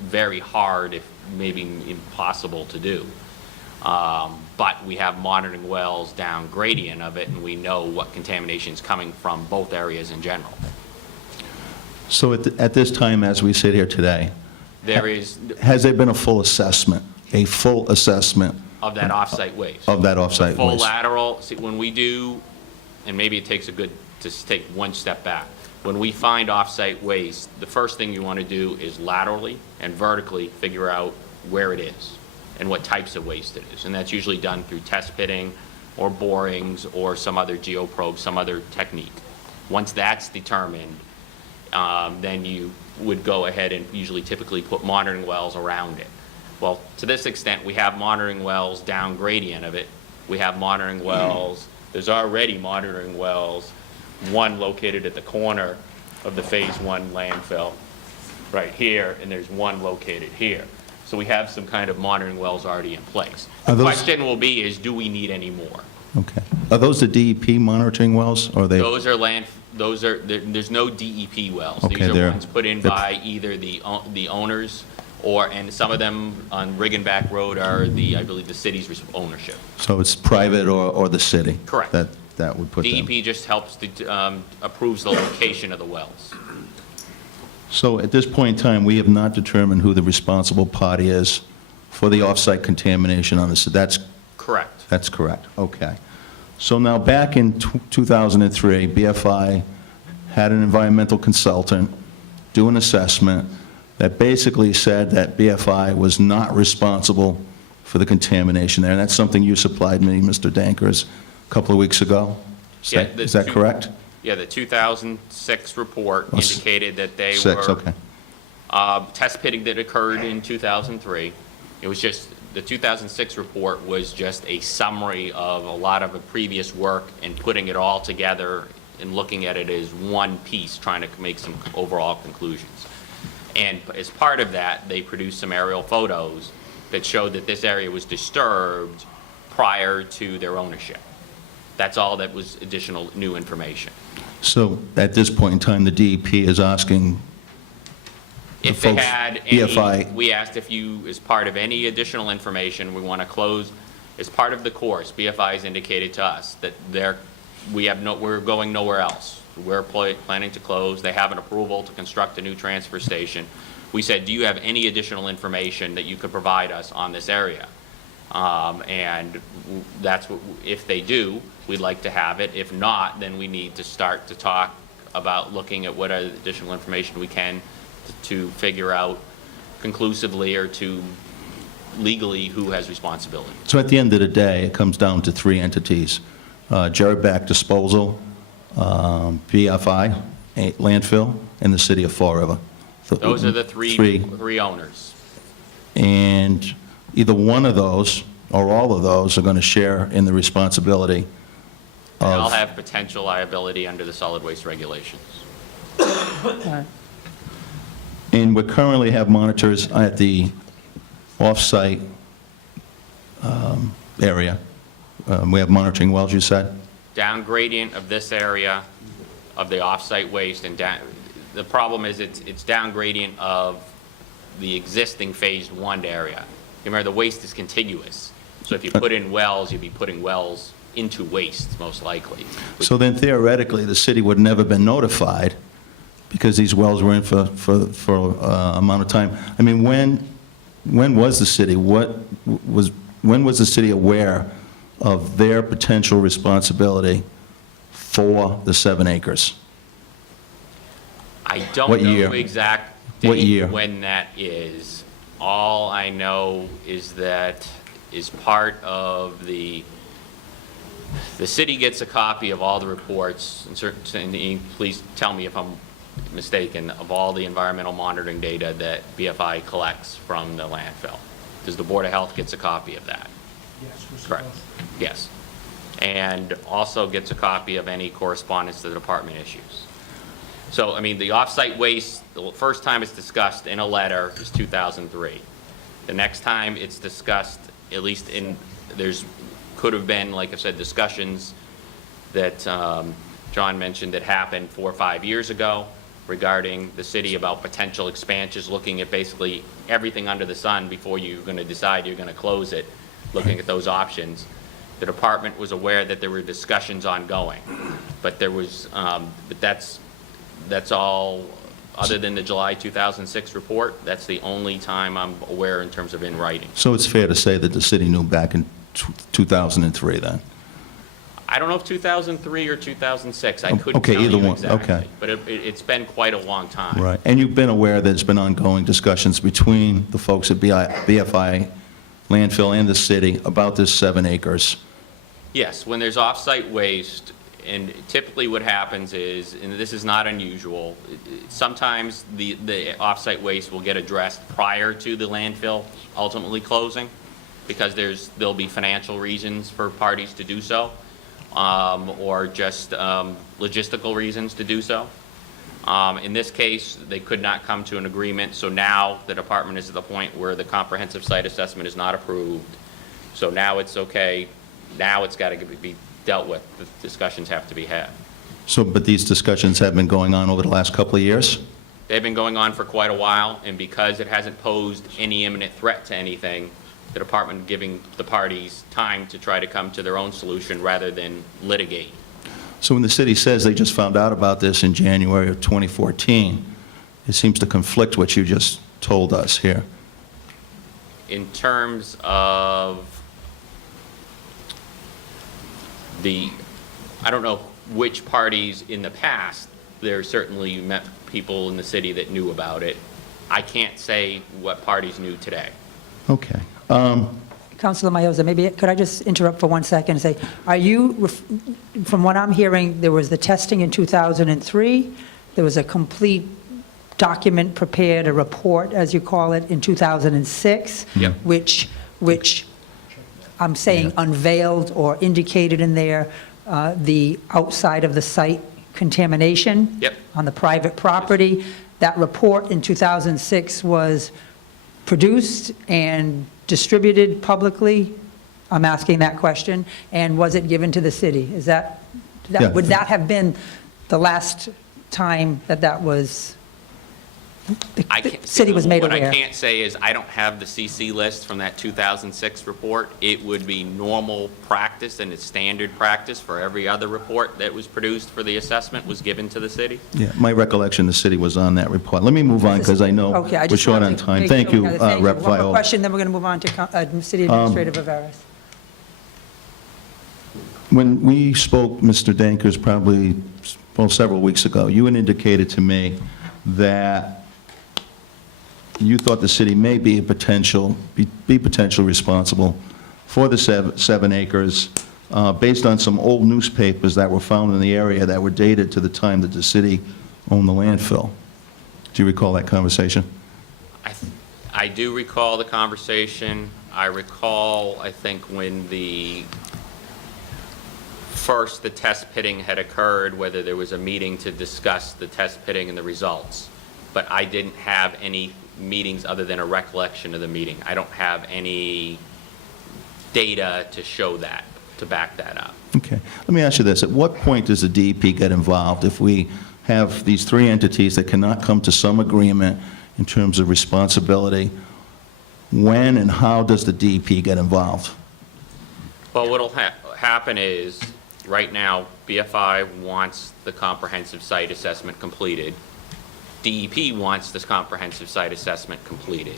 very hard, if maybe impossible to do. But we have monitoring wells down gradient of it, and we know what contamination is coming from both areas in general. So at this time, as we sit here today, There is, has there been a full assessment of that off-site waste. of that off-site Full waste? lateral, see, when we do, and maybe it takes to take one step back. When we find off-site waste, the first thing you want to do is laterally and vertically figure out where it is and what types of waste it is. And that's usually done through test pitting or borings or some other geoprobe, some other technique. Once that's determined, then you would go ahead and usually typically put monitoring wells around it. Well, to this extent, we have monitoring wells down gradient of it. We have monitoring wells, there's already monitoring wells, one located at the corner of the Phase 1 landfill right here, and there's one located here. So we have some kind of monitoring wells already in place. Are The those- question will be is, do we need any more? Okay. Are those the DEP monitoring wells, or are they? Those are there's no DEP wells. Okay, These are they're- ones put in by either the owners or, and some of them on Riggenback Road are I believe the city's ownership. So it's private or the city? Correct. That would put them. DEP just helps, approves the location of the wells. So at this point in time, we have not determined who the responsible party is for the off-site contamination on this. That's Correct. correct. Okay. So now, back in 2003, BFI had an environmental consultant do an assessment that basically said that BFI was not responsible for the contamination there. And that's something you supplied me, Mr. Dankers, a couple of weeks ago. Is that correct? Yeah, the 2006 report Oh, indicated that they Six, were okay. test pitting that occurred in 2003. It was just, the 2006 report was just a summary of a lot of the previous work and putting it all together and looking at it as one piece, trying to make some overall conclusions. And as part of that, they produced some aerial photos that showed that this area was disturbed prior to their ownership. That's all that was additional new information. So at this point in time, the DEP is asking If they folks, had any, BFI. we asked if you, as part of any additional information, we want to close, as part of the course, BFI has indicated to us that we're going nowhere else. We're planning to close. They have an approval to construct a new transfer station. We said, do you have any additional information that you could provide us on this area? And that's what, if they do, we'd like to have it. If not, then we need to start to talk about looking at what additional information we can to figure out conclusively or to legally who has responsibility. So at the end of the day, it comes down to three entities: Jared Back Disposal, BFI, landfill, and the city of Fall River. Those are the three owners. And either one of those or all of those are going to share in the responsibility They all of, have potential liability under the solid waste regulations. and we currently have monitors at the off-site area. We have monitoring wells, you said? Down gradient of this area of the off-site waste and down, the problem is it's down gradient of the existing Phase 1 area. Remember, the waste is continuous. So if you put in wells, you'd be putting wells into waste, most likely. So then theoretically, the city would never been notified because these wells were in for amount of time. I mean, when was the city, when was the city aware of their potential responsibility for the 7 acres? I don't What know year? the exact What year? date when that is. All I know is that is part of the city gets a copy of all the reports, and please tell me if I'm mistaken, of all the environmental monitoring data that BFI collects from the landfill. Does the Board of Health gets a copy of that? Yes. Correct. Yes. And also gets a copy of any correspondence the department issues. So, I mean, the off-site waste, the first time it's discussed in a letter is 2003. The next time it's discussed, at least could have been, like I said, discussions that John mentioned that happened 4 or 5 years ago regarding the city about potential expansions, looking at basically everything under the sun before you're going to decide you're going to close it, looking at those options. The department was aware that there were discussions ongoing, but there was, but that's all, other than the July 2006 report, that's the only time I'm aware in terms of in writing. So it's fair to say that the city knew back in 2003 then? I don't know if 2003 or 2006, I couldn't okay, tell either you one, exactly. okay. But it's been quite a long time. Right. And you've been aware there's been ongoing discussions between the folks at BFI landfill and the city about this 7 acres? Yes, when there's off-site waste, and typically what happens is, and this is not unusual, sometimes the off-site waste will get addressed prior to the landfill ultimately closing, because there'll be financial reasons for parties to do so, or just logistical reasons to do so. In this case, they could not come to an agreement, so now the department is at the point where the comprehensive site assessment is not approved. So now it's okay, now it's got to be dealt with, the discussions have to be had. So, but these discussions have been going on over the last couple of years? They've been going on for quite a while, and because it hasn't posed any imminent threat to anything, the department giving the parties time to try to come to their own solution rather than litigate. So when the city says they just found out about this in January of 2014, it seems to conflict what you just told us here. In terms of I don't know which parties in the past, there certainly met people in the city that knew about it. I can't say what parties knew today. Okay. Councilor Mayoza, maybe, could I just interrupt for 1 second and say, are you, from what I'm hearing, there was the testing in 2003, there was a complete document prepared, a report, as you call it, in 2006, Yep. which I'm saying unveiled or indicated in there the outside of the site contamination Yep. on the private property. That report in 2006 was produced and distributed publicly? I'm asking that question. And was it given to the city? Is that, Yeah. would that have been the last time that was, the city was made aware? What I can't say is I don't have the CC list from that 2006 report. It would be normal practice and it's standard practice for every other report that was produced for the assessment was given to the city. Yeah, my recollection, the city was on that report. Let me move on, because I know Okay, I we're just short wanted on to time. make Thank sure you, we had it. Rep. One more Viola. question, then we're going to move on to City Administrator Viveras. When we spoke, Mr. Dankers, probably, well, several weeks ago, you had indicated to me that you thought the city may be potentially responsible for the 7 acres based on some old newspapers that were found in the area that were dated to the time that the city owned the landfill. Do you recall that conversation? I do recall the conversation. I recall, I think, when the test pitting had occurred, whether there was a meeting to discuss the test pitting and the results. But I didn't have any meetings other than a recollection of the meeting. I don't have any data to show that, to back that up. Okay. Let me ask you this. At what point does the DEP get involved if we have these 3 entities that cannot come to some agreement in terms of responsibility when and how does the DEP get involved? Well, what'll happen is, right now, BFI wants the comprehensive site assessment completed. DEP wants this comprehensive site assessment completed.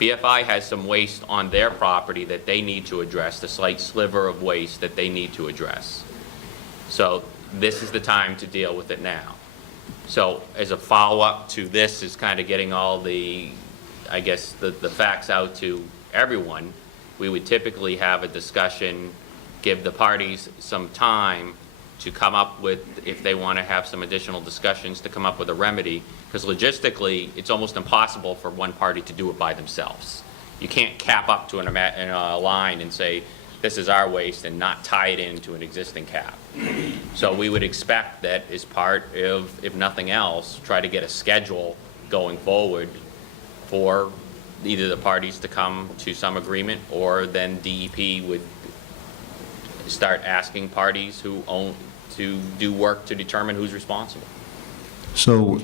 BFI has some waste on their property that they need to address, the slight sliver of waste that they need to address. So this is the time to deal with it now. So as a follow-up to this is kind of getting all the, I guess, the facts out to everyone. We would typically have a discussion, give the parties some time to come up with, if they want to have some additional discussions, to come up with a remedy, because logistically, it's almost impossible for one party to do it by themselves. You can't cap up to a line and say, this is our waste, and not tie it into an existing cap. So we would expect that as part of, if nothing else, try to get a schedule going forward for either the parties to come to some agreement, or then DEP would start asking parties who own to do work to determine who's responsible. So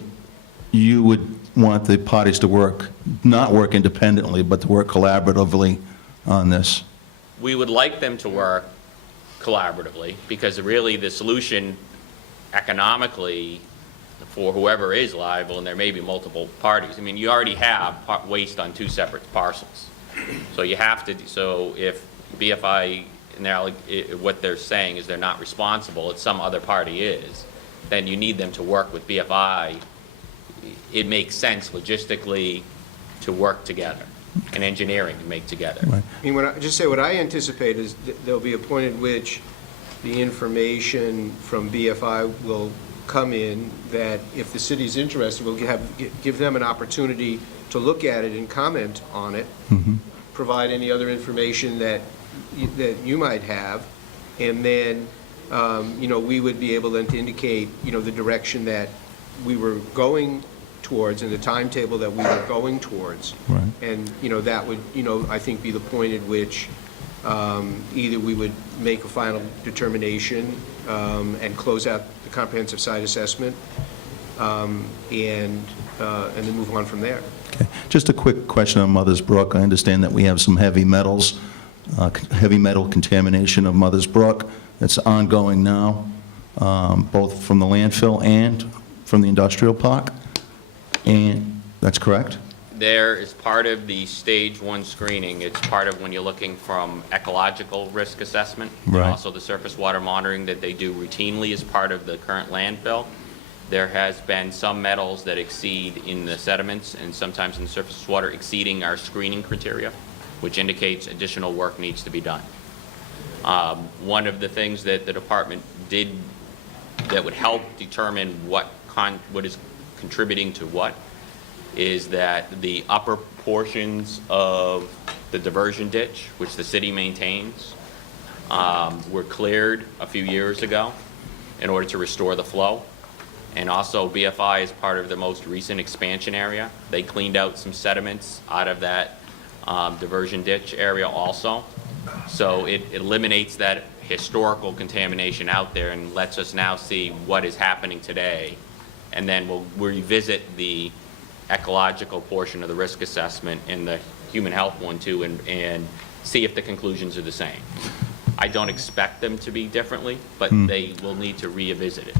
you would want the parties to not work independently, but to work collaboratively on this? We would like them to work collaboratively, because really the solution economically for whoever is liable, and there may be multiple parties. I mean, you already have waste on 2 separate parcels. So you have to, so if BFI, now what they're saying is they're not responsible, it's some other party is, then you need them to work with BFI. It makes sense logistically to work together, and engineering to make together. Right. I mean, what I anticipate is there'll be a point at which the information from BFI will come in, that if the city's interested, we'll give them an opportunity to look at it and comment on it, provide any other information that you might have, and then, we would be able then to indicate, the direction that we were going towards and the timetable that we were going towards. Right. And, that would, I think be the point at which either we would make a final determination and close out the comprehensive site assessment, and then move on from there. Okay. Just a quick question on Mother's Brook. I understand that we have some heavy metal contamination of Mother's Brook that's ongoing now, both from the landfill and from the industrial park. And that's correct? There is part of the stage 1 screening. It's part of when you're looking from ecological risk assessment. Right. And also the surface water monitoring that they do routinely as part of the current landfill. There has been some metals that exceed in the sediments, and sometimes in the surface water, exceeding our screening criteria, which indicates additional work needs to be done. One of the things that the department did that would help determine what is contributing to what is that the upper portions of the diversion ditch, which the city maintains, were cleared a few years ago in order to restore the flow. And also BFI, is part of the most recent expansion area, they cleaned out some sediments out of that diversion ditch area also. So it eliminates that historical contamination out there and lets us now see what is happening today. And then we'll revisit the ecological portion of the risk assessment and the human health one too, and see if the conclusions are the same. I don't expect them to be differently, but they will need to revisit it.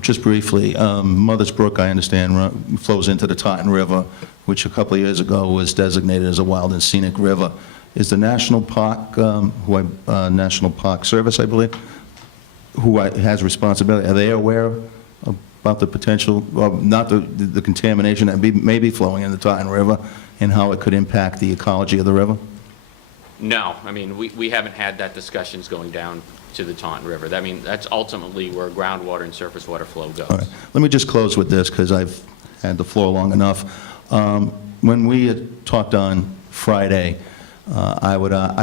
Just briefly, Mother's Brook, I understand, flows into the Taunton River, which a couple of years ago was designated as a wild and scenic river. Is the National Park, National Park Service, I believe, who has responsibility, are they aware about the potential, well, not the contamination that may be flowing in the Taunton River and how it could impact the ecology of the river? No, I mean, we haven't had that discussions going down to the Taunton River. I mean, that's ultimately where groundwater and surface water flow goes. All right. Let me just close with this, because I've had the floor long enough. When we had talked on Friday, I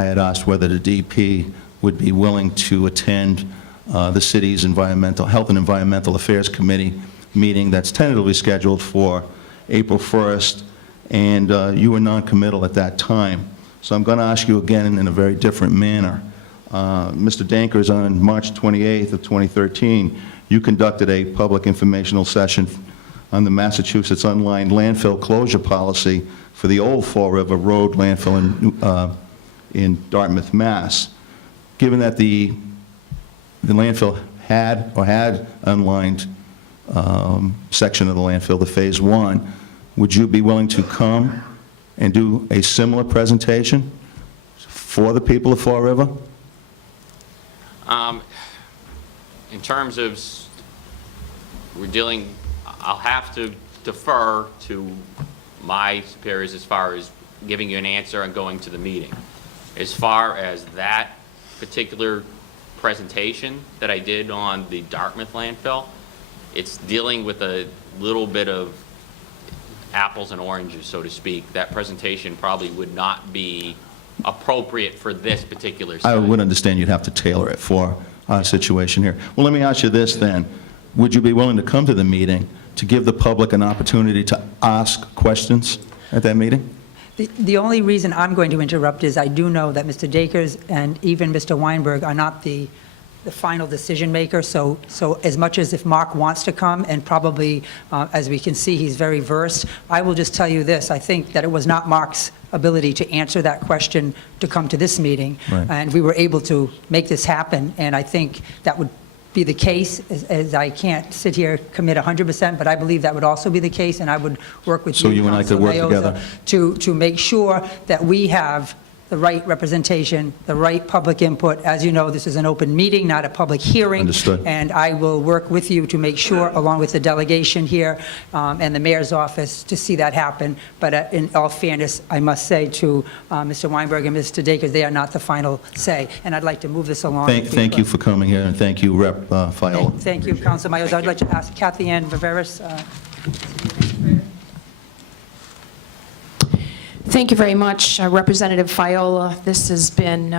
had asked whether the DP would be willing to attend the city's Health and Environmental Affairs Committee meeting that's tentatively scheduled for April 1st, and you were non-committal at that time. So I'm going to ask you again in a very different manner. Mr. Dankers, on March 28th of 2013, you conducted a public informational session on the Massachusetts Unlined Landfill Closure Policy for the old Fall River Road landfill in Dartmouth, Mass. Given that the landfill had unlined section of the landfill, the Phase 1, would you be willing to come and do a similar presentation for the people of Fall River? In terms of, I'll have to defer to my superiors as far as giving you an answer and going to the meeting. As far as that particular presentation that I did on the Dartmouth landfill, it's dealing with a little bit of apples and oranges, so to speak. That presentation probably would not be appropriate for this particular site. I would understand you'd have to tailor it for our situation here. Well, let me ask you this then. Would you be willing to come to the meeting to give the public an opportunity to ask questions at that meeting? The only reason I'm going to interrupt is I do know that Mr. Dakers and even Mr. Weinberg are not the final decision maker, so as much as if Mark wants to come, and probably, as we can see, he's very versed, I will just tell you this, I think that it was not Mark's ability to answer that question to come to this meeting, Right. and we were able to make this happen, and I think that would be the case, as I can't sit here commit 100%, but I believe that would also be the case, and I would work with So you and I could Councilor work Mayoza, together. to make sure that we have the right representation, the right public input. As you know, this is an open meeting, not a public hearing. Understood. And I will work with you to make sure, along with the delegation here and the mayor's office, to see that happen. But in all fairness, I must say to Mr. Weinberg and Mr. Dakers, they are not the final say. And I'd like to move this along. Thank you for coming here, and thank you, Rep. Fiola. Thank you, Councilor Mayoza. I'd like to ask Kathy Ann Viveris. Thank you very much, Representative Fiola. This has been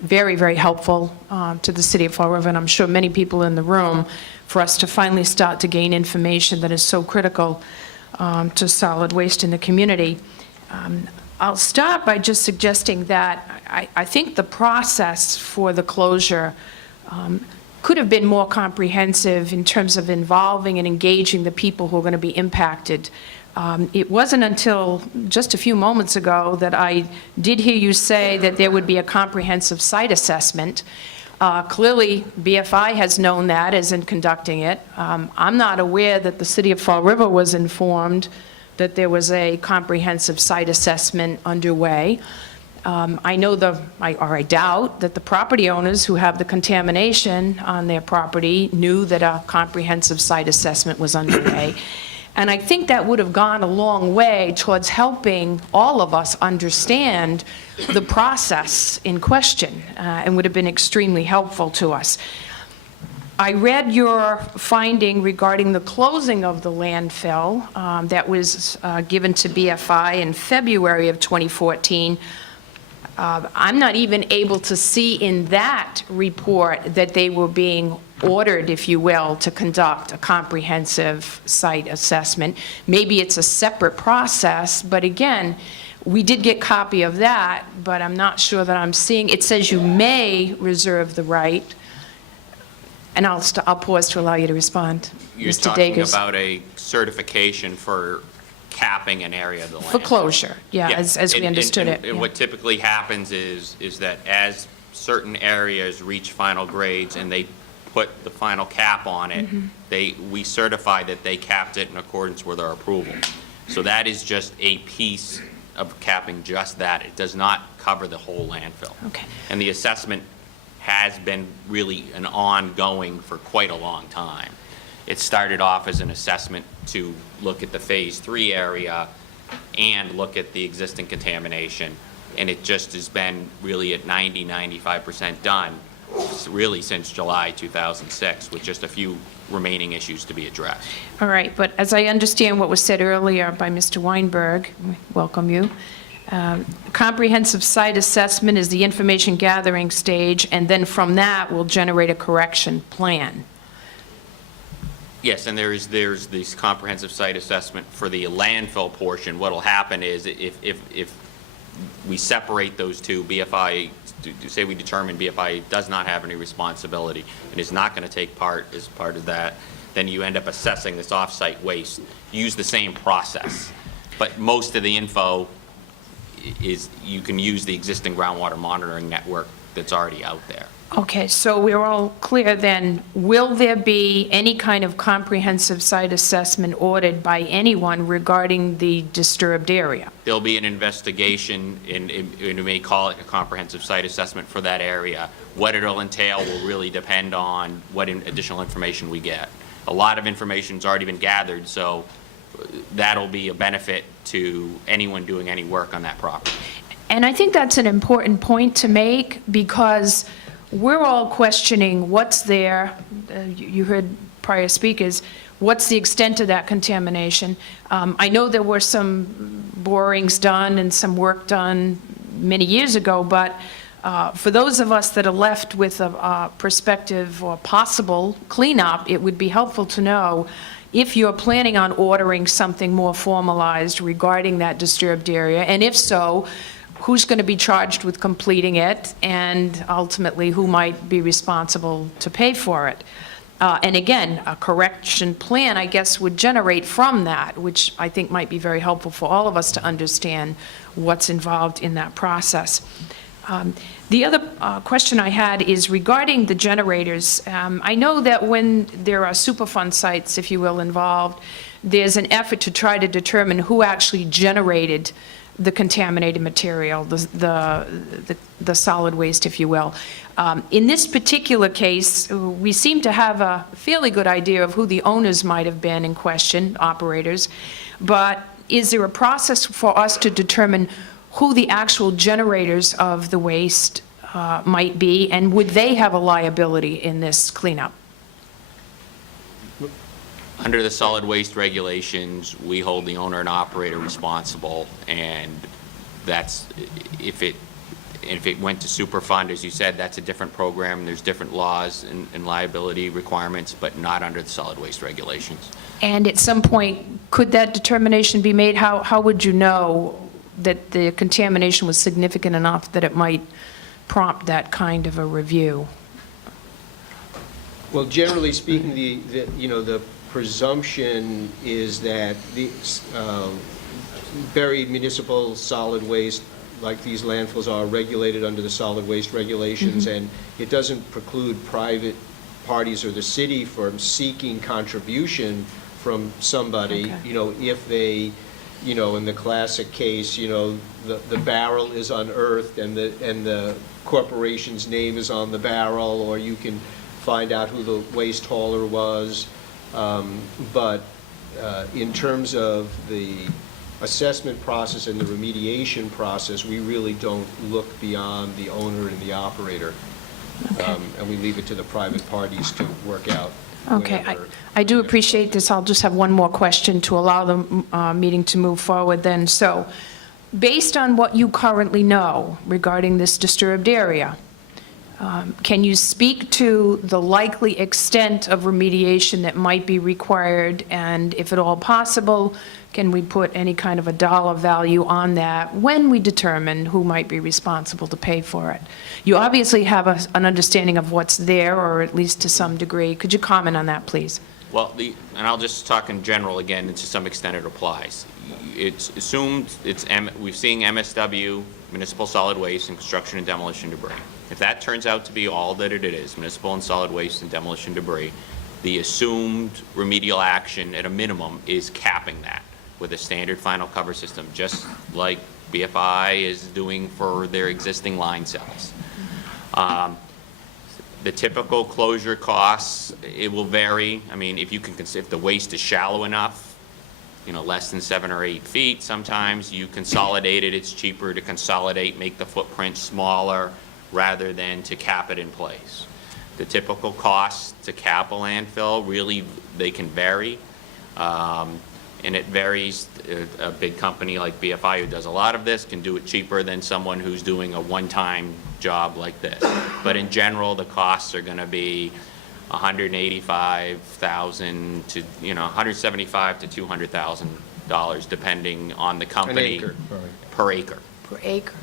very, very helpful to the city of Fall River, and I'm sure many people in the room, for us to finally start to gain information that is so critical to solid waste in the community. I'll start by just suggesting that I think the process for the closure could have been more comprehensive in terms of involving and engaging the people who are going to be impacted. It wasn't until just a few moments ago that I did hear you say that there would be a comprehensive site assessment. Clearly, BFI has known that, as in conducting it. I'm not aware that the city of Fall River was informed that there was a comprehensive site assessment underway. I know I doubt that the property owners who have the contamination on their property knew that a comprehensive site assessment was underway. And I think that would have gone a long way towards helping all of us understand the process in question, and would have been extremely helpful to us. I read your finding regarding the closing of the landfill that was given to BFI in February of 2014. I'm not even able to see in that report that they were being ordered, if you will, to conduct a comprehensive site assessment. Maybe it's a separate process, but again, we did get copy of that, but I'm not sure that I'm seeing. It says you may reserve the right, and I'll pause to allow you to respond. You're Mr. talking Dakers. about a certification for capping an area of the land. For closure, yeah, as we understood it. And yeah. what typically happens is that as certain areas reach final grades and they put the final cap on it, we certify that they capped it in accordance with our approval. So that is just a piece of capping just that. It does not cover the whole landfill. Okay. And the assessment has been really an ongoing for quite a long time. It started off as an assessment to look at the Phase 3 area and look at the existing contamination, and it just has been really at 90–95% done, really since July 2006, with just a few remaining issues to be addressed. All right, but as I understand what was said earlier by Mr. Weinberg, welcome you, comprehensive site assessment is the information gathering stage, and then from that we'll generate a correction plan. Yes, and there's this comprehensive site assessment for the landfill portion. What'll happen is if we separate those two, BFI, say we determine BFI does not have any responsibility and is not going to take part as part of that, then you end up assessing this off-site waste. Use the same process, but most of the info is, you can use the existing groundwater monitoring network that's already out there. Okay, so we're all clear then. Will there be any kind of comprehensive site assessment ordered by anyone regarding the disturbed area? There'll be an investigation, and you may call it a comprehensive site assessment for that area. What it'll entail will really depend on what additional information we get. A lot of information's already been gathered, so that'll be a benefit to anyone doing any work on that property. And I think that's an important point to make, because we're all questioning what's there. You heard prior speakers, what's the extent of that contamination? I know there were some borings done and some work done many years ago, but for those of us that are left with a perspective or possible cleanup, it would be helpful to know if you're planning on ordering something more formalized regarding that disturbed area, and if so, who's going to be charged with completing it, and ultimately, who might be responsible to pay for it. And again, a correction plan, I guess, would generate from that, which I think might be very helpful for all of us to understand what's involved in that process. The other question I had is regarding the generators. I know that when there are Superfund sites, if you will, involved, there's an effort to try to determine who actually generated the contaminated material, the solid waste, if you will. In this particular case, we seem to have a fairly good idea of who the owners might have been in question, operators, but is there a process for us to determine who the actual generators of the waste might be, and would they have a liability in this cleanup? Under the solid waste regulations, we hold the owner and operator responsible, and that's, if it went to Superfund, as you said, that's a different program. There's different laws and liability requirements, but not under the solid waste regulations. And at some point, could that determination be made? How would you know that the contamination was significant enough that it might prompt that kind of a review? Well, generally speaking, the presumption is that the buried municipal solid waste, like these landfills, are regulated under the solid waste regulations, and it doesn't preclude private parties or the city from seeking contribution from somebody, Okay. if they, in the classic case, the barrel is unearthed and the corporation's name is on the barrel, or you can find out who the waste hauler was. But in terms of the assessment process and the remediation process, we really don't look beyond the owner and the operator. Okay. And we leave it to the private parties to work out. Okay, whenever- I do appreciate this. I'll just have one more question to allow the meeting to move forward then. So, based on what you currently know regarding this disturbed area, can you speak to the likely extent of remediation that might be required, and if at all possible, can we put any kind of a dollar value on that when we determine who might be responsible to pay for it? You obviously have an understanding of what's there, or at least to some degree. Could you comment on that, please? Well, and I'll just talk in general again, and to some extent it applies. It's assumed, we're seeing MSW, municipal solid waste, and construction and demolition debris. If that turns out to be all that it is, municipal and solid waste and demolition debris, the assumed remedial action at a minimum is capping that with a standard final cover system, just like BFI is doing for their existing line cells. The typical closure costs, it will vary. I mean, if the waste is shallow enough, less than 7 or 8 feet, sometimes you consolidate it. It's cheaper to consolidate, make the footprint smaller, rather than to cap it in place. The typical cost to cap a landfill, really, they can vary. And it varies. A big company like BFI, who does a lot of this, can do it cheaper than someone who's doing a one-time job like this. But in general, the costs are going to be $185,000 to $175,000 to $200,000, depending on the company. An acre. Per acre. Per acre.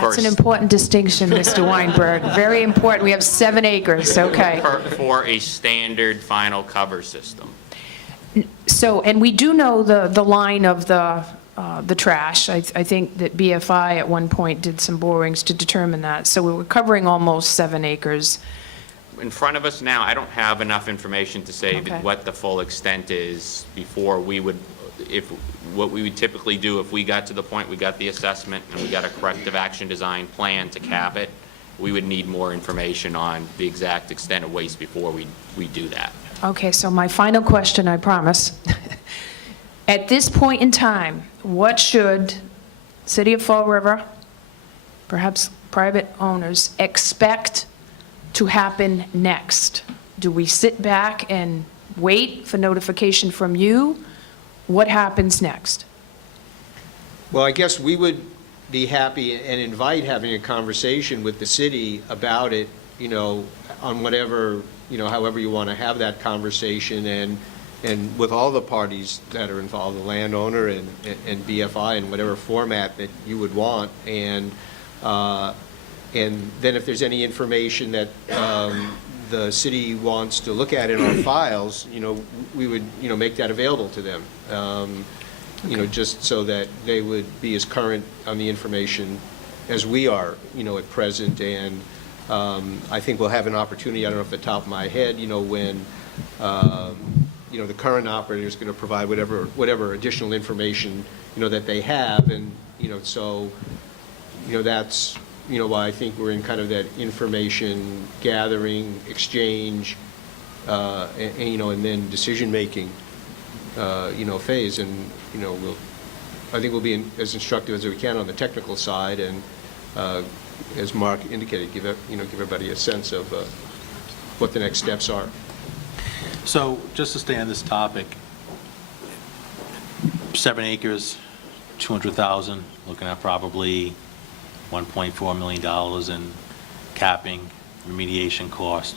That's an First. important distinction, Mr. Weinberg. Very important. We have 7 acres, okay. For a standard final cover system. So, and we do know the line of the trash. I think that BFI at one point did some borings to determine that. So we were covering almost 7 acres. In front of us now, I don't have enough information to say Okay. what the full extent is before we would, what we would typically do if we got to the point, we got the assessment and we got a corrective action design plan to cap it, we would need more information on the exact extent of waste before we do that. Okay, so my final question, I promise. At this point in time, what should City of Fall River, perhaps private owners, expect to happen next? Do we sit back and wait for notification from you? What happens next? Well, I guess we would be happy and invite having a conversation with the city about it, on whatever, however you want to have that conversation, and with all the parties that are involved, the landowner and BFI in whatever format that you would want. And then if there's any information that the city wants to look at in our files, we would, make that available to them, just so that they would be as current on the information as we are, at present. And I think we'll have an opportunity, I don't know off the top of my head, when the current operator is going to provide whatever additional information, that they have. And, so, that's, why I think we're in kind of that information gathering, exchange, and then decision-making, phase. And, I think we'll be as instructive as we can on the technical side, and, as Mark indicated, give everybody a sense of what the next steps are. So, just to stay on this topic, 7 acres, 200,000, looking at probably $1.4 million in capping, remediation cost.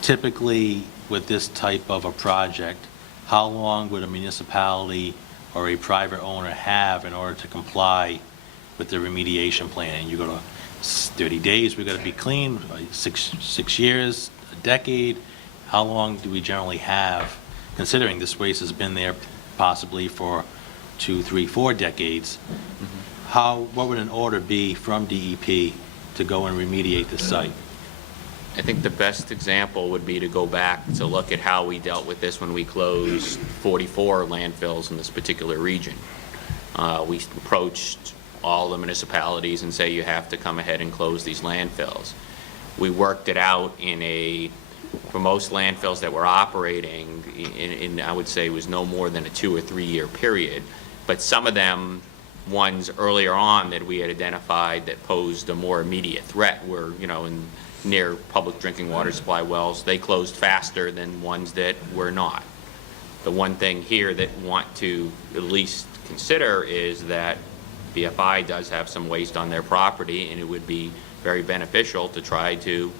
Typically, with this type of a project, how long would a municipality or a private owner have in order to comply with the remediation plan? And you go to 30 days, we've got to be clean, 6 years, a decade. How long do we generally have, considering this waste has been there possibly for 2, 3, 4 decades? What would an order be from DEP to go and remediate the site? I think the best example would be to go back to look at how we dealt with this when we closed 44 landfills in this particular region. We approached all the municipalities and say, you have to come ahead and close these landfills. We worked it out for most landfills that were operating in, I would say, was no more than a 2 or 3 year period. But some of them, ones earlier on that we had identified that posed a more immediate threat were, near public drinking water supply wells, they closed faster than ones that were not. The one thing here that want to at least consider is that BFI does have some waste on their property, and it would be very beneficial to try to,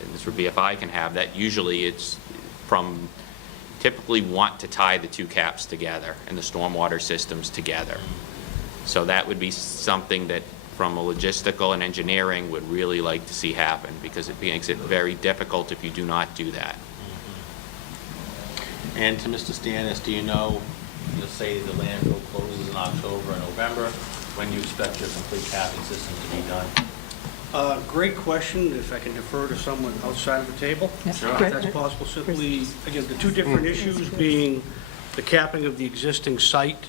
and this is where BFI can have that. Usually it's typically want to tie the 2 caps together and the stormwater systems together. So that would be something that from a logistical and engineering would really like to see happen, because it makes it very difficult if you do not do that. And to Mr. Stannis, do you know, you'll say the landfill closes in October and November, when you expect your complete capping system to be done? Great question, if I can defer to someone outside of the table. Yes. If that's possible. Simply, again, the 2 different issues being the capping of the existing site,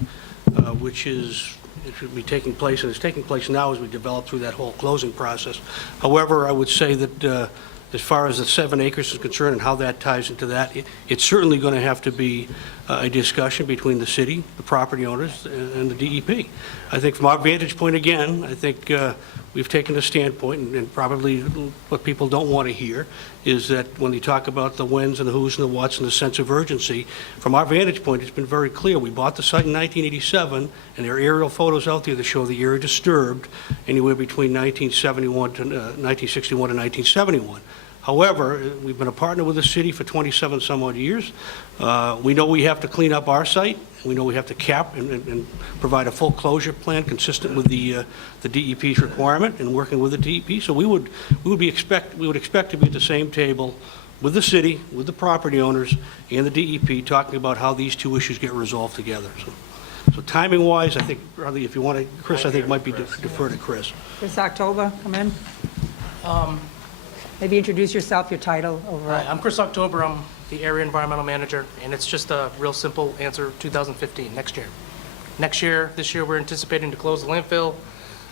which it should be taking place, and it's taking place now as we develop through that whole closing process. However, I would say that as far as the 7 acres is concerned and how that ties into that, it's certainly going to have to be a discussion between the city, the property owners, and the DEP. I think from our vantage point, again, I think we've taken a standpoint, and probably what people don't want to hear is that when they talk about the whens and the who's and the what's and the sense of urgency, from our vantage point, it's been very clear. We bought the site in 1987, and there are aerial photos out there that show the area disturbed anywhere between 1961 to 1971. However, we've been a partner with the city for 27 some odd years. We know we have to clean up our site. We know we have to cap and provide a full closure plan consistent with the DEP's requirement and working with the DEP. So we would expect to be at the same table with the city, with the property owners, and the DEP, talking about how these two issues get resolved together. So timing-wise, I think, probably if you want to, Chris, I think might be defer to Chris. Chris October, come in. Maybe introduce yourself, your title Hi, overall. I'm Chris October. I'm the area environmental manager, and it's just a real simple answer, 2015, next year. This year, we're anticipating to close the landfill.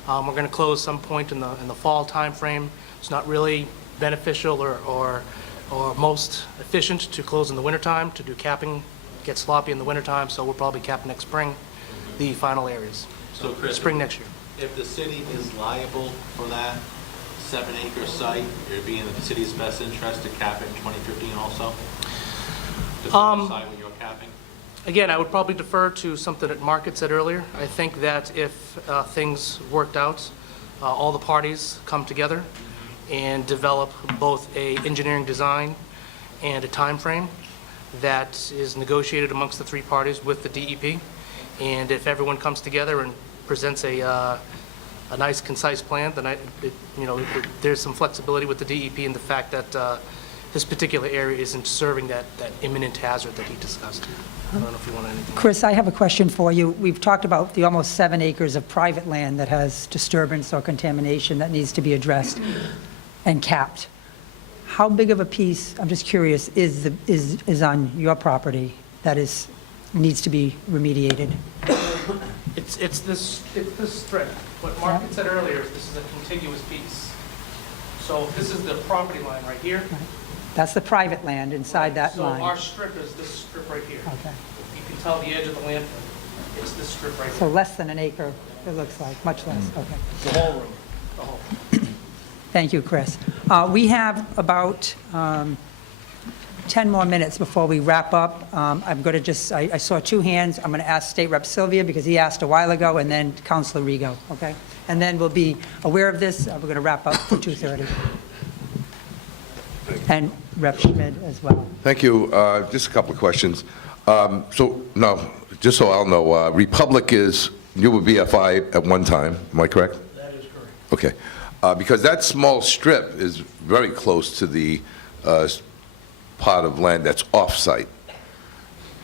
We're going to close some point in the fall timeframe. It's not really beneficial or most efficient to close in the wintertime. To do capping gets sloppy in the wintertime, so we'll probably cap next spring, the final areas. So Chris, Spring next year. if the city is liable for that 7-acre site, it would be in the city's best interest to cap it in 2015 also? To decide when you're capping? Again, I would probably defer to something that Mark had said earlier. I think that if things worked out, all the parties come together and develop both a engineering design and a time frame that is negotiated amongst the three parties with the DEP. And if everyone comes together and presents a nice, concise plan, then there's some flexibility with the DEP in the fact that this particular area isn't serving that imminent hazard that he discussed. I don't know if you want anything. Chris, I have a question for you. We've talked about the almost 7 acres of private land that has disturbance or contamination that needs to be addressed and capped. How big of a piece, I'm just curious, is on your property that needs to be remediated? It's this strip. What Mark had said earlier is this is a contiguous piece. So this is the property line right here. That's the private land inside that So our line. strip is this strip right here. Okay. You can tell the edge of the landfill. It's this strip right So here. less than an acre, it looks like, much less, okay. The whole room, the whole. Thank you, Chris. We have about 10 more minutes before we wrap up. I'm going to just, I saw 2 hands. I'm going to ask State Rep Sylvia because he asked a while ago, and then Councilor Rigo, okay? And then we'll be aware of this. We're going to wrap up for 2:30. And Rep Schmidt as well. Thank you. Just a couple of questions. Just so I'll know, Republic is, you were BFI at one time, am I correct? That is correct. Okay. Because that small strip is very close to the part of land that's off-site.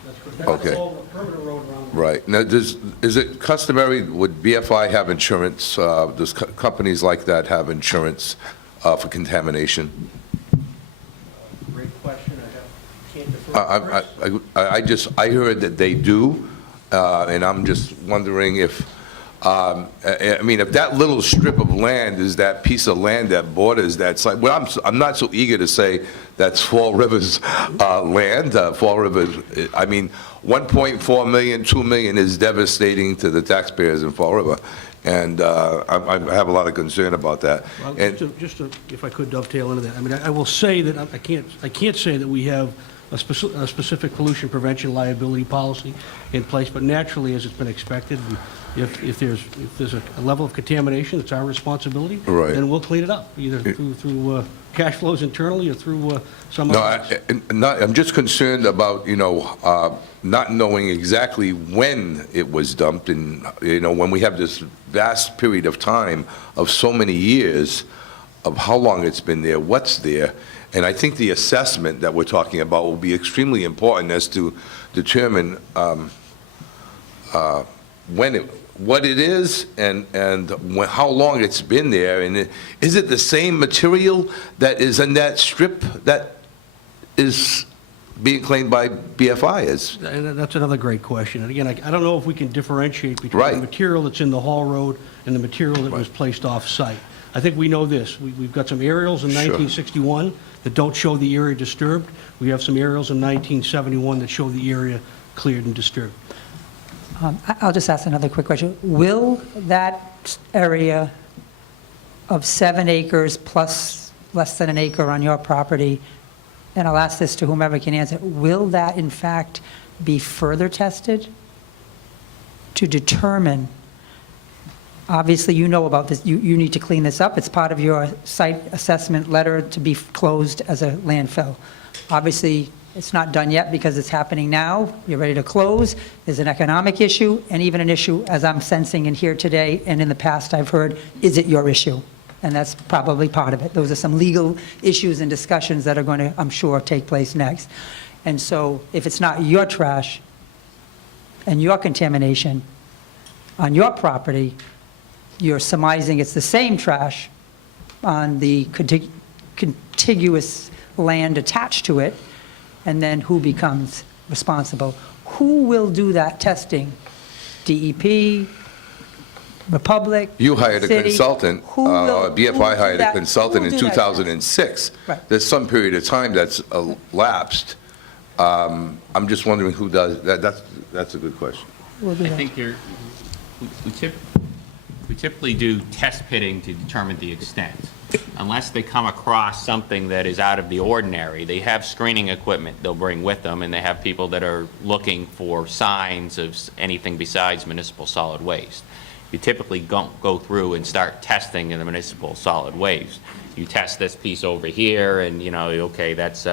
That's correct. Okay. That's all the permanent road around. Right. Now, is it customary, would BFI have insurance, does companies like that have insurance for contamination? Great question. I can't defer to Chris. I heard that they do, and I'm just wondering if, if that little strip of land is that piece of land that borders that site, well, I'm not so eager to say that's Fall River's land. Fall River, 1.4 million, 2 million is devastating to the taxpayers in Fall River, and I have a lot of concern about that. Well, And just to, if I could dovetail into that, I will say that I can't say that we have a specific pollution prevention liability policy in place, but naturally, as it's been expected, if there's a level of contamination, it's our responsibility. Right. Then we'll clean it up, either through cash flows internally or through some other. I'm just concerned about, not knowing exactly when it was dumped, and, when we have this vast period of time of so many years of how long it's been there, what's there, and I think the assessment that we're talking about will be extremely important as to determine what it is and how long it's been there, and is it the same material that is in that strip that is being claimed by BFI? And that's another great question. And again, I don't know if we can differentiate between Right. the material that's in the Hall Road and the material that was placed off-site. I think we know this. We've got some aerials in Sure. 1961 that don't show the area disturbed. We have some aerials in 1971 that show the area cleared and disturbed. I'll just ask another quick question. Will that area of 7 acres plus less than an acre on your property, and I'll ask this to whomever can answer, will that in fact be further tested to determine Obviously, you know about this, you need to clean this up. It's part of your site assessment letter to be closed as a landfill. Obviously, it's not done yet because it's happening now. You're ready to close. There's an economic issue and even an issue, as I'm sensing in here today and in the past I've heard, is it your issue? And that's probably part of it. Those are some legal issues and discussions that are going to, I'm sure, take place next. And so if it's not your trash and your contamination on your property, you're surmising it's the same trash on the contiguous land attached to it, and then who becomes responsible? Who will do that testing? DEP, Republic, You hired a city? consultant, Who will BFI do hired a that- consultant who in will do that test? 2006. Right. There's some period of time that's elapsed. I'm just wondering who does, that's a good question. Who will do I that? think we typically do test pitting to determine the extent. Unless they come across something that is out of the ordinary, they have screening equipment they'll bring with them, and they have people that are looking for signs of anything besides municipal solid waste. You typically don't go through and start testing in the municipal solid waste. You test this piece over here, and, you know, okay, that's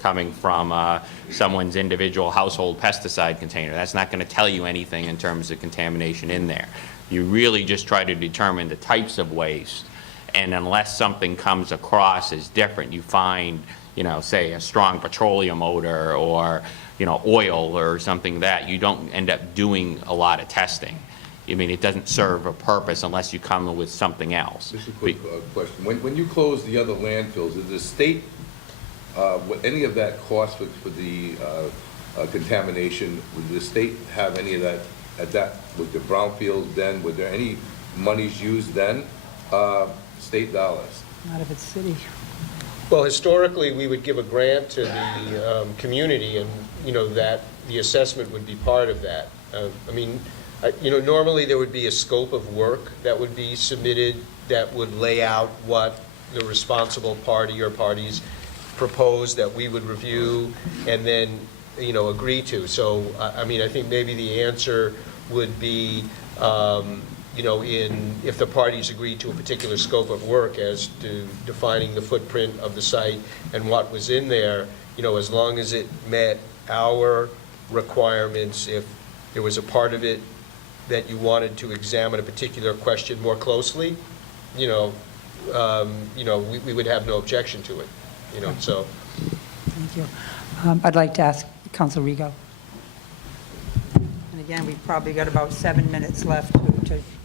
coming from someone's individual household pesticide container. That's not going to tell you anything in terms of contamination in there. You really just try to determine the types of waste, and unless something comes across as different, you find, you know, say a strong petroleum odor or, you know, oil or something that, you don't end up doing a lot of testing. I mean, it doesn't serve a purpose unless you come with something else. Just a quick question. When you close the other landfills, is the state, any of that cost for the contamination, would the state have any of that at that, with the brownfields then? Were there any monies used then, state dollars? Not if it's city. Well, historically, we would give a grant to the community, and, you know, that the assessment would be part of that. I mean, you know, normally there would be a scope of work that would be submitted that would lay out what the responsible party or parties propose that we would review and then, you know, agree to. So, I mean, I think maybe the answer would be, you know, if the parties agree to a particular scope of work as to defining the footprint of the site and what was in there, you know, as long as it met our requirements, if there was a part of it that you wanted to examine a particular question more closely, you know, we would have no objection to it, you know, so. Thank you. I'd like to ask Council Rigo. And again, we've probably got about 7 minutes left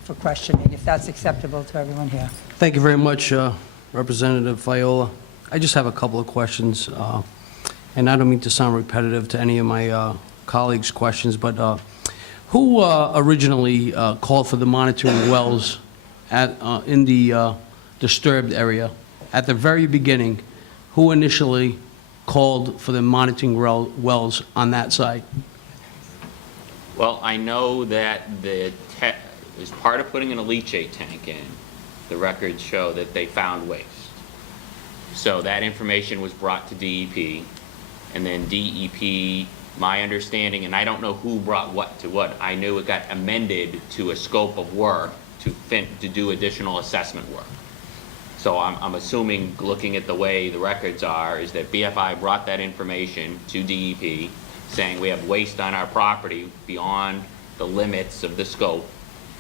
for questioning, if that's acceptable to everyone here. Thank you very much, Representative Viola. I just have a couple of questions, and I don't mean to sound repetitive to any of my colleagues' questions, but who originally called for the monitoring wells in the disturbed area? At the very beginning, who initially called for the monitoring wells on that site? Well, I know that as part of putting in a leachate tank in, the records show that they found waste. So that information was brought to DEP, and then DEP, my understanding, and I don't know who brought what to what, I knew it got amended to a scope of work to do additional assessment work. So I'm assuming, looking at the way the records are, is that BFI brought that information to DEP, saying we have waste on our property beyond the limits of the scope,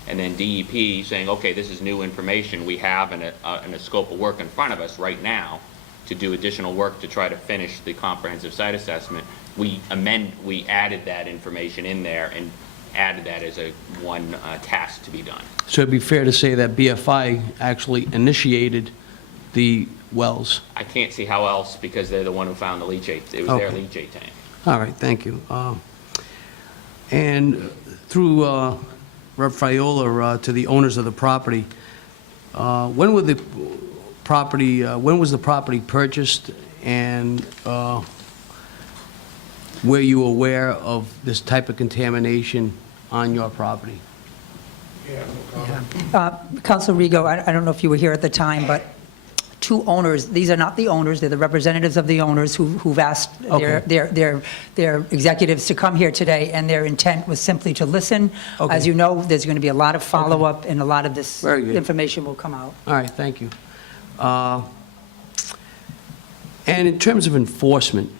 and then DEP saying, okay, this is new information we have in a scope of work in front of us right now to do additional work to try to finish the comprehensive site assessment. We added that information in there and added that as one task to be done. So it'd be fair to say that BFI actually initiated the wells? I can't see how else, because they're the one who found the leachate. It was their Okay. leachate tank. All right, thank you. And through Rep. Viola to the owners of the property, when was the property purchased, and were you aware of this type of contamination on your property? Council Rigo, I don't know if you were here at the time, but two owners. These are not the owners, they're the representatives of the owners who've asked their executives to come here today, and their intent was simply to listen. Okay. As you know, there's going to be a lot of follow-up, and a lot of this Very good. information will come out. All right, thank you. And in terms of enforcement,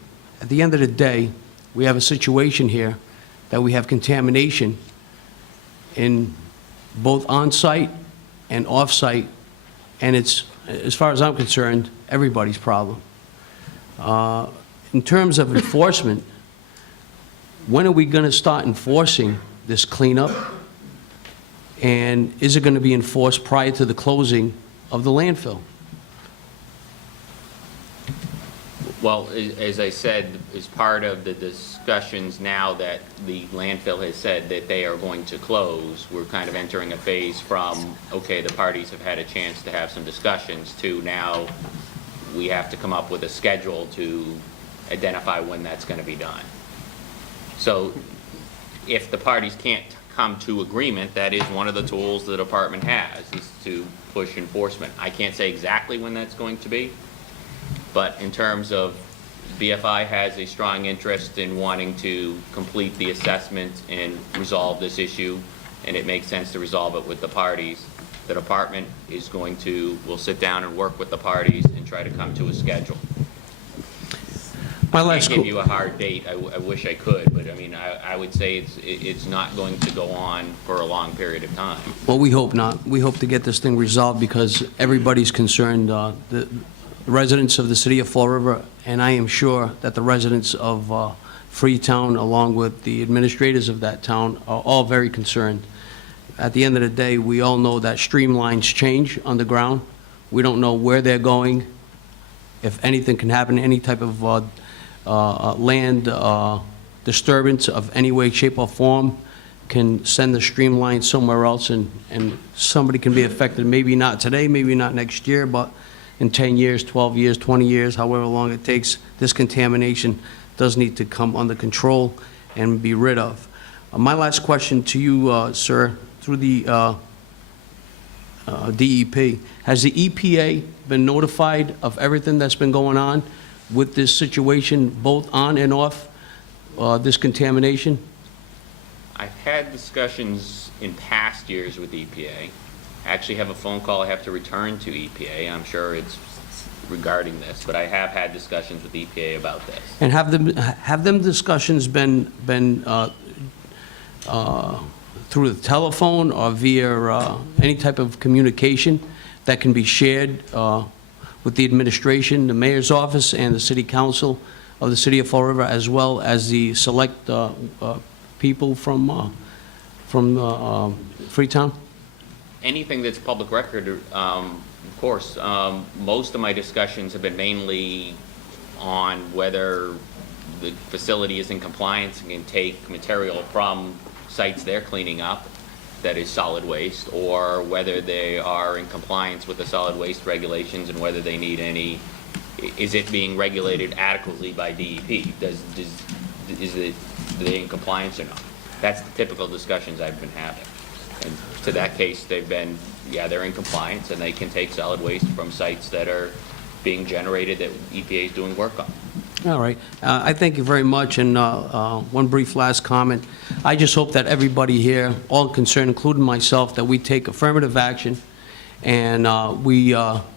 at the end of the day, we have a situation here that we have contamination in both on-site and off-site, and it's, as far as I'm concerned, everybody's problem. In terms of enforcement, when are we going to start enforcing this cleanup? And is it going to be enforced prior to the closing of the landfill? Well, as I said, as part of the discussions now that the landfill has said that they are going to close, we're kind of entering a phase from, okay, the parties have had a chance to have some discussions, to now we have to come up with a schedule to identify when that's going to be done. So if the parties can't come to agreement, that is one of the tools the department has, is to push enforcement. I can't say exactly when that's going to be, but in terms of BFI has a strong interest in wanting to complete the assessment and resolve this issue, and it makes sense to resolve it with the parties. The department will sit down and work with the parties and try to come to a schedule. I can't give you a hard date. I wish I could, but I mean, I would say it's not going to go on for a long period of time. Well, we hope not. We hope to get this thing resolved because everybody's concerned. The residents of the city of Fall River, and I am sure that the residents of Freetown, along with the administrators of that town, are all very concerned. At the end of the day, we all know that streamlines change on the ground. We don't know where they're going. If anything can happen, any type of land disturbance of any way, shape, or form can send the streamline somewhere else, and somebody can be affected. Maybe not today, maybe not next year, but in 10 years, 12 years, 20 years, however long it takes, this contamination does need to come under control and be rid of. My last question to you, sir, through the DEP, has the EPA been notified of everything that's been going on with this situation, both on and off this contamination? I've had discussions in past years with EPA. I actually have a phone call I have to return to EPA. I'm sure it's regarding this, but I have had discussions with EPA about this. And have them discussions been through the telephone or via any type of communication that can be shared with the administration, the mayor's office, and the city council of the city of Fall River, as well as the select people from Freetown? Anything that's public record, of course. Most of my discussions have been mainly on whether the facility is in compliance and can take material from sites they're cleaning up that is solid waste, or whether they are in compliance with the solid waste regulations and whether they need any, is it being regulated adequately by DEP? Are they in compliance or not? That's the typical discussions I've been having. And to that case, they've been, yeah, they're in compliance and they can take solid waste from sites that are being generated that EPA is doing work on. All right. I thank you very much, and one brief last comment. I just hope that everybody here, all concerned, including myself, that we take affirmative action and we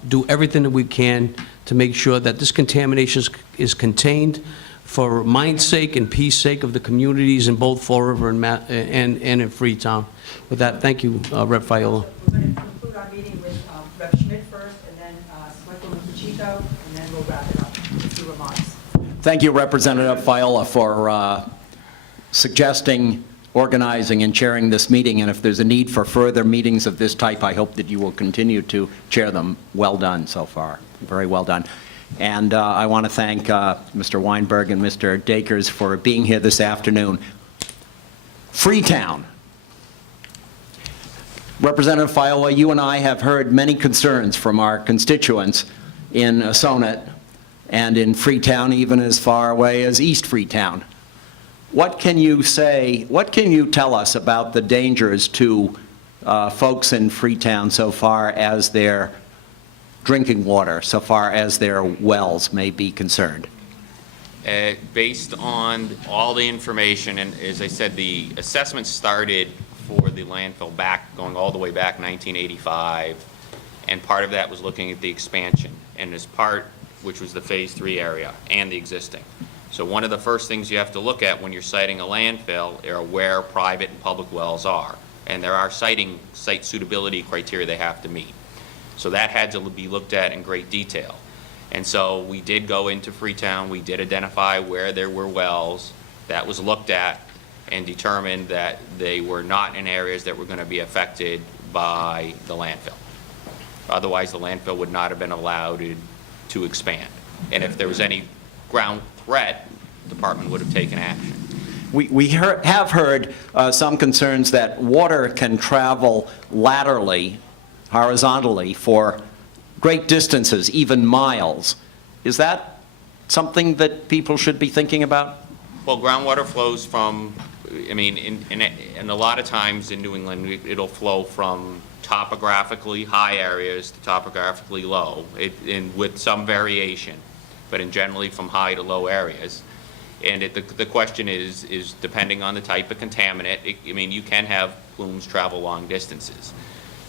do everything that we can to make sure that this contamination is contained for mind's sake and peace sake of the communities in both Fall River and in Freetown. With that, thank you, Rep. Viola. We're going to conclude our meeting with Rep. Schmidt first, and then Selectwoman Pacheco, and then we'll wrap it up with a few remarks. Thank you, Representative Viola, for suggesting, organizing, and chairing this meeting. And if there's a need for further meetings of this type, I hope that you will continue to chair them. Well done so far. Very well done. And I want to thank Mr. Weinberg and Mr. Dakers for being here this afternoon. Freetown. Representative Viola, you and I have heard many concerns from our constituents in Sonnet and in Freetown, even as far away as East Freetown. What can you say, what can you tell us about the dangers to folks in Freetown so far as they're drinking water so far as their wells may be concerned? Based on all the information, and as I said, the assessment started for the landfill going all the way back 1985, and part of that was looking at the expansion, and as part, which was the Phase 3 area, and the existing. So one of the first things you have to look at when you're siting a landfill are where private and public wells are, and there are site suitability criteria they have to meet. So that had to be looked at in great detail. And so we did go into Freetown, we did identify where there were wells, that was looked at and determined that they were not in areas that were going to be affected by the landfill. Otherwise, the landfill would not have been allowed to expand. And if there was any ground threat, the department would have taken action. We have heard some concerns that water can travel laterally, horizontally, for great distances, even miles. Is that something that people should be thinking about? Well, groundwater flows from, I mean, and a lot of times in New England, it'll flow from topographically high areas to topographically low, with some variation, but generally from high to low areas. And the question is depending on the type of contaminant, I mean, you can have plumes travel long distances.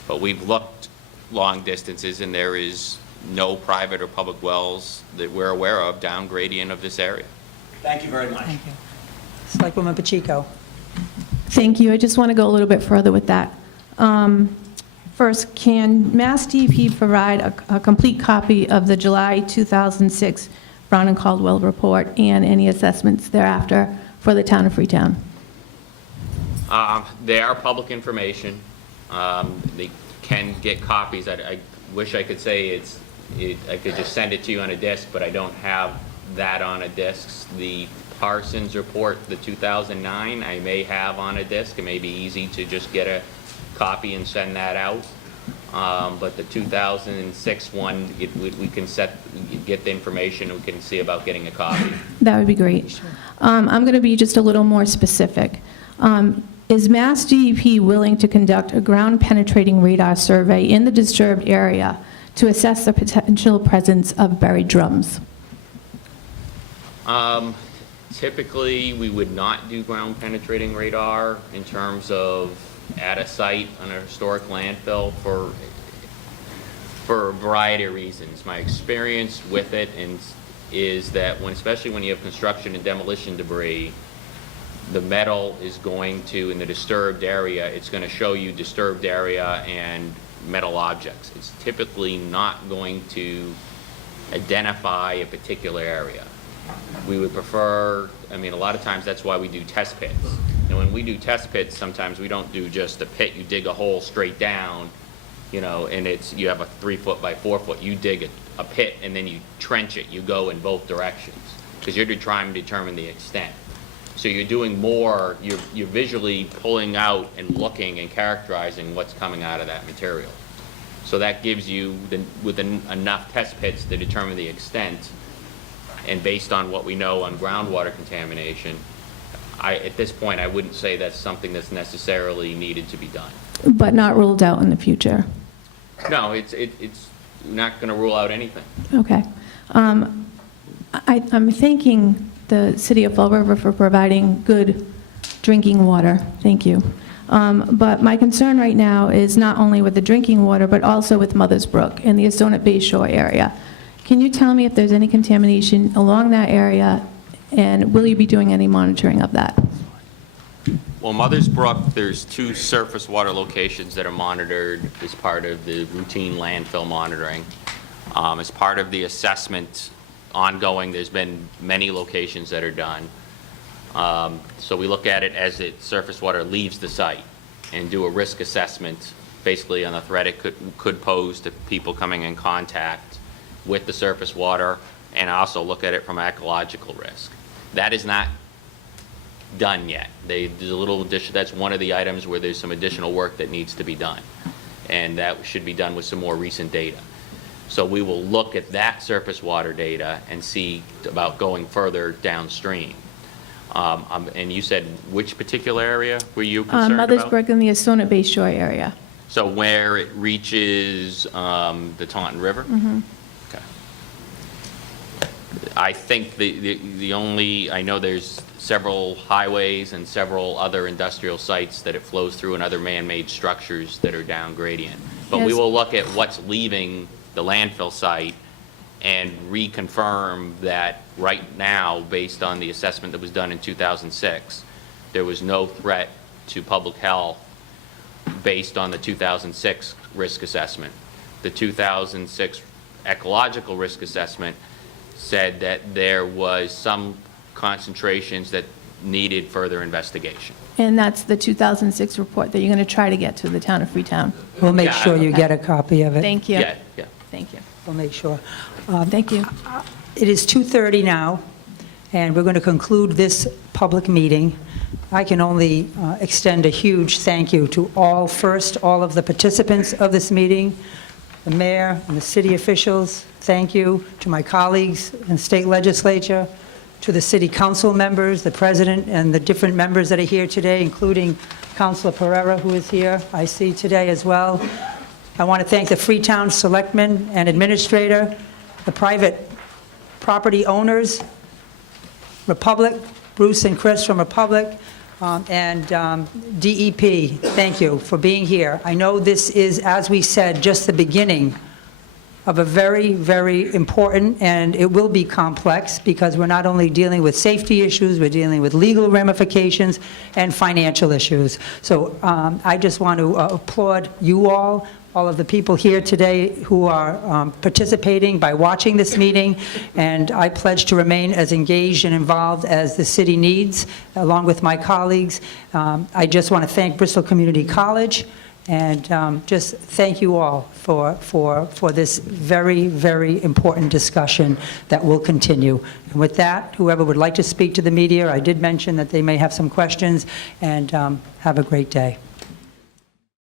But we've looked long distances, and there is no private or public wells that we're aware of down gradient of this area. Thank you very much. Thank you. Selectwoman Pacheco. Thank you. I just want to go a little bit further with that. First, can Mass DEP provide a complete copy of the July 2006 Brown and Caldwell report and any assessments thereafter for the town of Freetown? They are public information. They can get copies. I wish I could say I could just send it to you on a disc, but I don't have that on a disc. The Parsons report, the 2009, I may have on a disc. It may be easy to just get a copy and send that out. But the 2006 one, we can get the information, we can see about getting a copy. That would be great. I'm going to be just a little more specific. Is Mass DEP willing to conduct a ground-penetrating radar survey in the disturbed area to assess the potential presence of buried drums? Typically, we would not do ground-penetrating radar in terms of at a site on a historic landfill for a variety of reasons. My experience with it is that especially when you have construction and demolition debris, the metal is going to, in the disturbed area, it's going to show you disturbed area and metal objects. It's typically not going to identify a particular area. We would prefer, I mean, a lot of times that's why we do test pits. And when we do test pits, sometimes we don't do just a pit. You dig a hole straight down, you know, and you have a 3-foot by 4-foot. You dig a pit and then you trench it. You go in both directions because you're trying to determine the extent. So you're doing more, you're visually pulling out and looking and characterizing what's coming out of that material. So that gives you, enough test pits to determine the extent, and based on what we know on groundwater contamination, at this point, I wouldn't say that's something that's necessarily needed to be done. But not ruled out in the future? No, it's not going to rule out anything. Okay. I'm thanking the City of Fall River for providing good drinking water. Thank you. But my concern right now is not only with the drinking water, but also with Mother's Brook and the Assonet Bay Shore area. Can you tell me if there's any contamination along that area, and will you be doing any monitoring of that? Well, Mother's Brook, there's 2 surface water locations that are monitored as part of the routine landfill monitoring. As part of the assessment ongoing, there's been many locations that are done. So we look at it as surface water leaves the site and do a risk assessment basically on the threat it could pose to people coming in contact with the surface water, and also look at it from ecological risk. That is not done yet. There's a little addition, that's one of the items where there's some additional work that needs to be done, and that should be done with some more recent data. So we will look at that surface water data and see about going further downstream. And you said which particular area were you concerned Mother's about? Brook and the Assonet Bay Shore area. So where it reaches the Taunton River? Okay. I think the only, I know there's several highways and several other industrial sites that it flows through and other man-made structures that are down gradient. But we Yes. will look at what's leaving the landfill site and reconfirm that right now, based on the assessment that was done in 2006, there was no threat to public health based on the 2006 risk assessment. The 2006 ecological risk assessment said that there was some concentrations that needed further investigation. And that's the 2006 report that you're going to try to get to the town of Freetown. We'll make Yeah. sure you get a copy of it. Thank you. Yeah, yeah. Thank you. We'll make sure. Thank you. It is 2:30 now, and we're going to conclude this public meeting. I can only extend a huge thank you to all of the participants of this meeting, the mayor and the city officials. Thank you to my colleagues in state legislature, to the city council members, the president, and the different members that are here today, including Councilor Pereira, who is here, I see today as well. I want to thank the Freetown Selectmen and Administrator, the private property owners, Republic, Bruce and Chris from Republic, and DEP. Thank you for being here. I know this is, as we said, just the beginning of a very, very important, and it will be complex, because we're not only dealing with safety issues, we're dealing with legal ramifications and financial issues. So I just want to applaud you all of the people here today who are participating by watching this meeting, and I pledge to remain as engaged and involved as the city needs, along with my colleagues. I just want to thank Bristol Community College, and just thank you all for this very, very important discussion that will continue. And with that, whoever would like to speak to the media, I did mention that they may have some questions, and have a great day.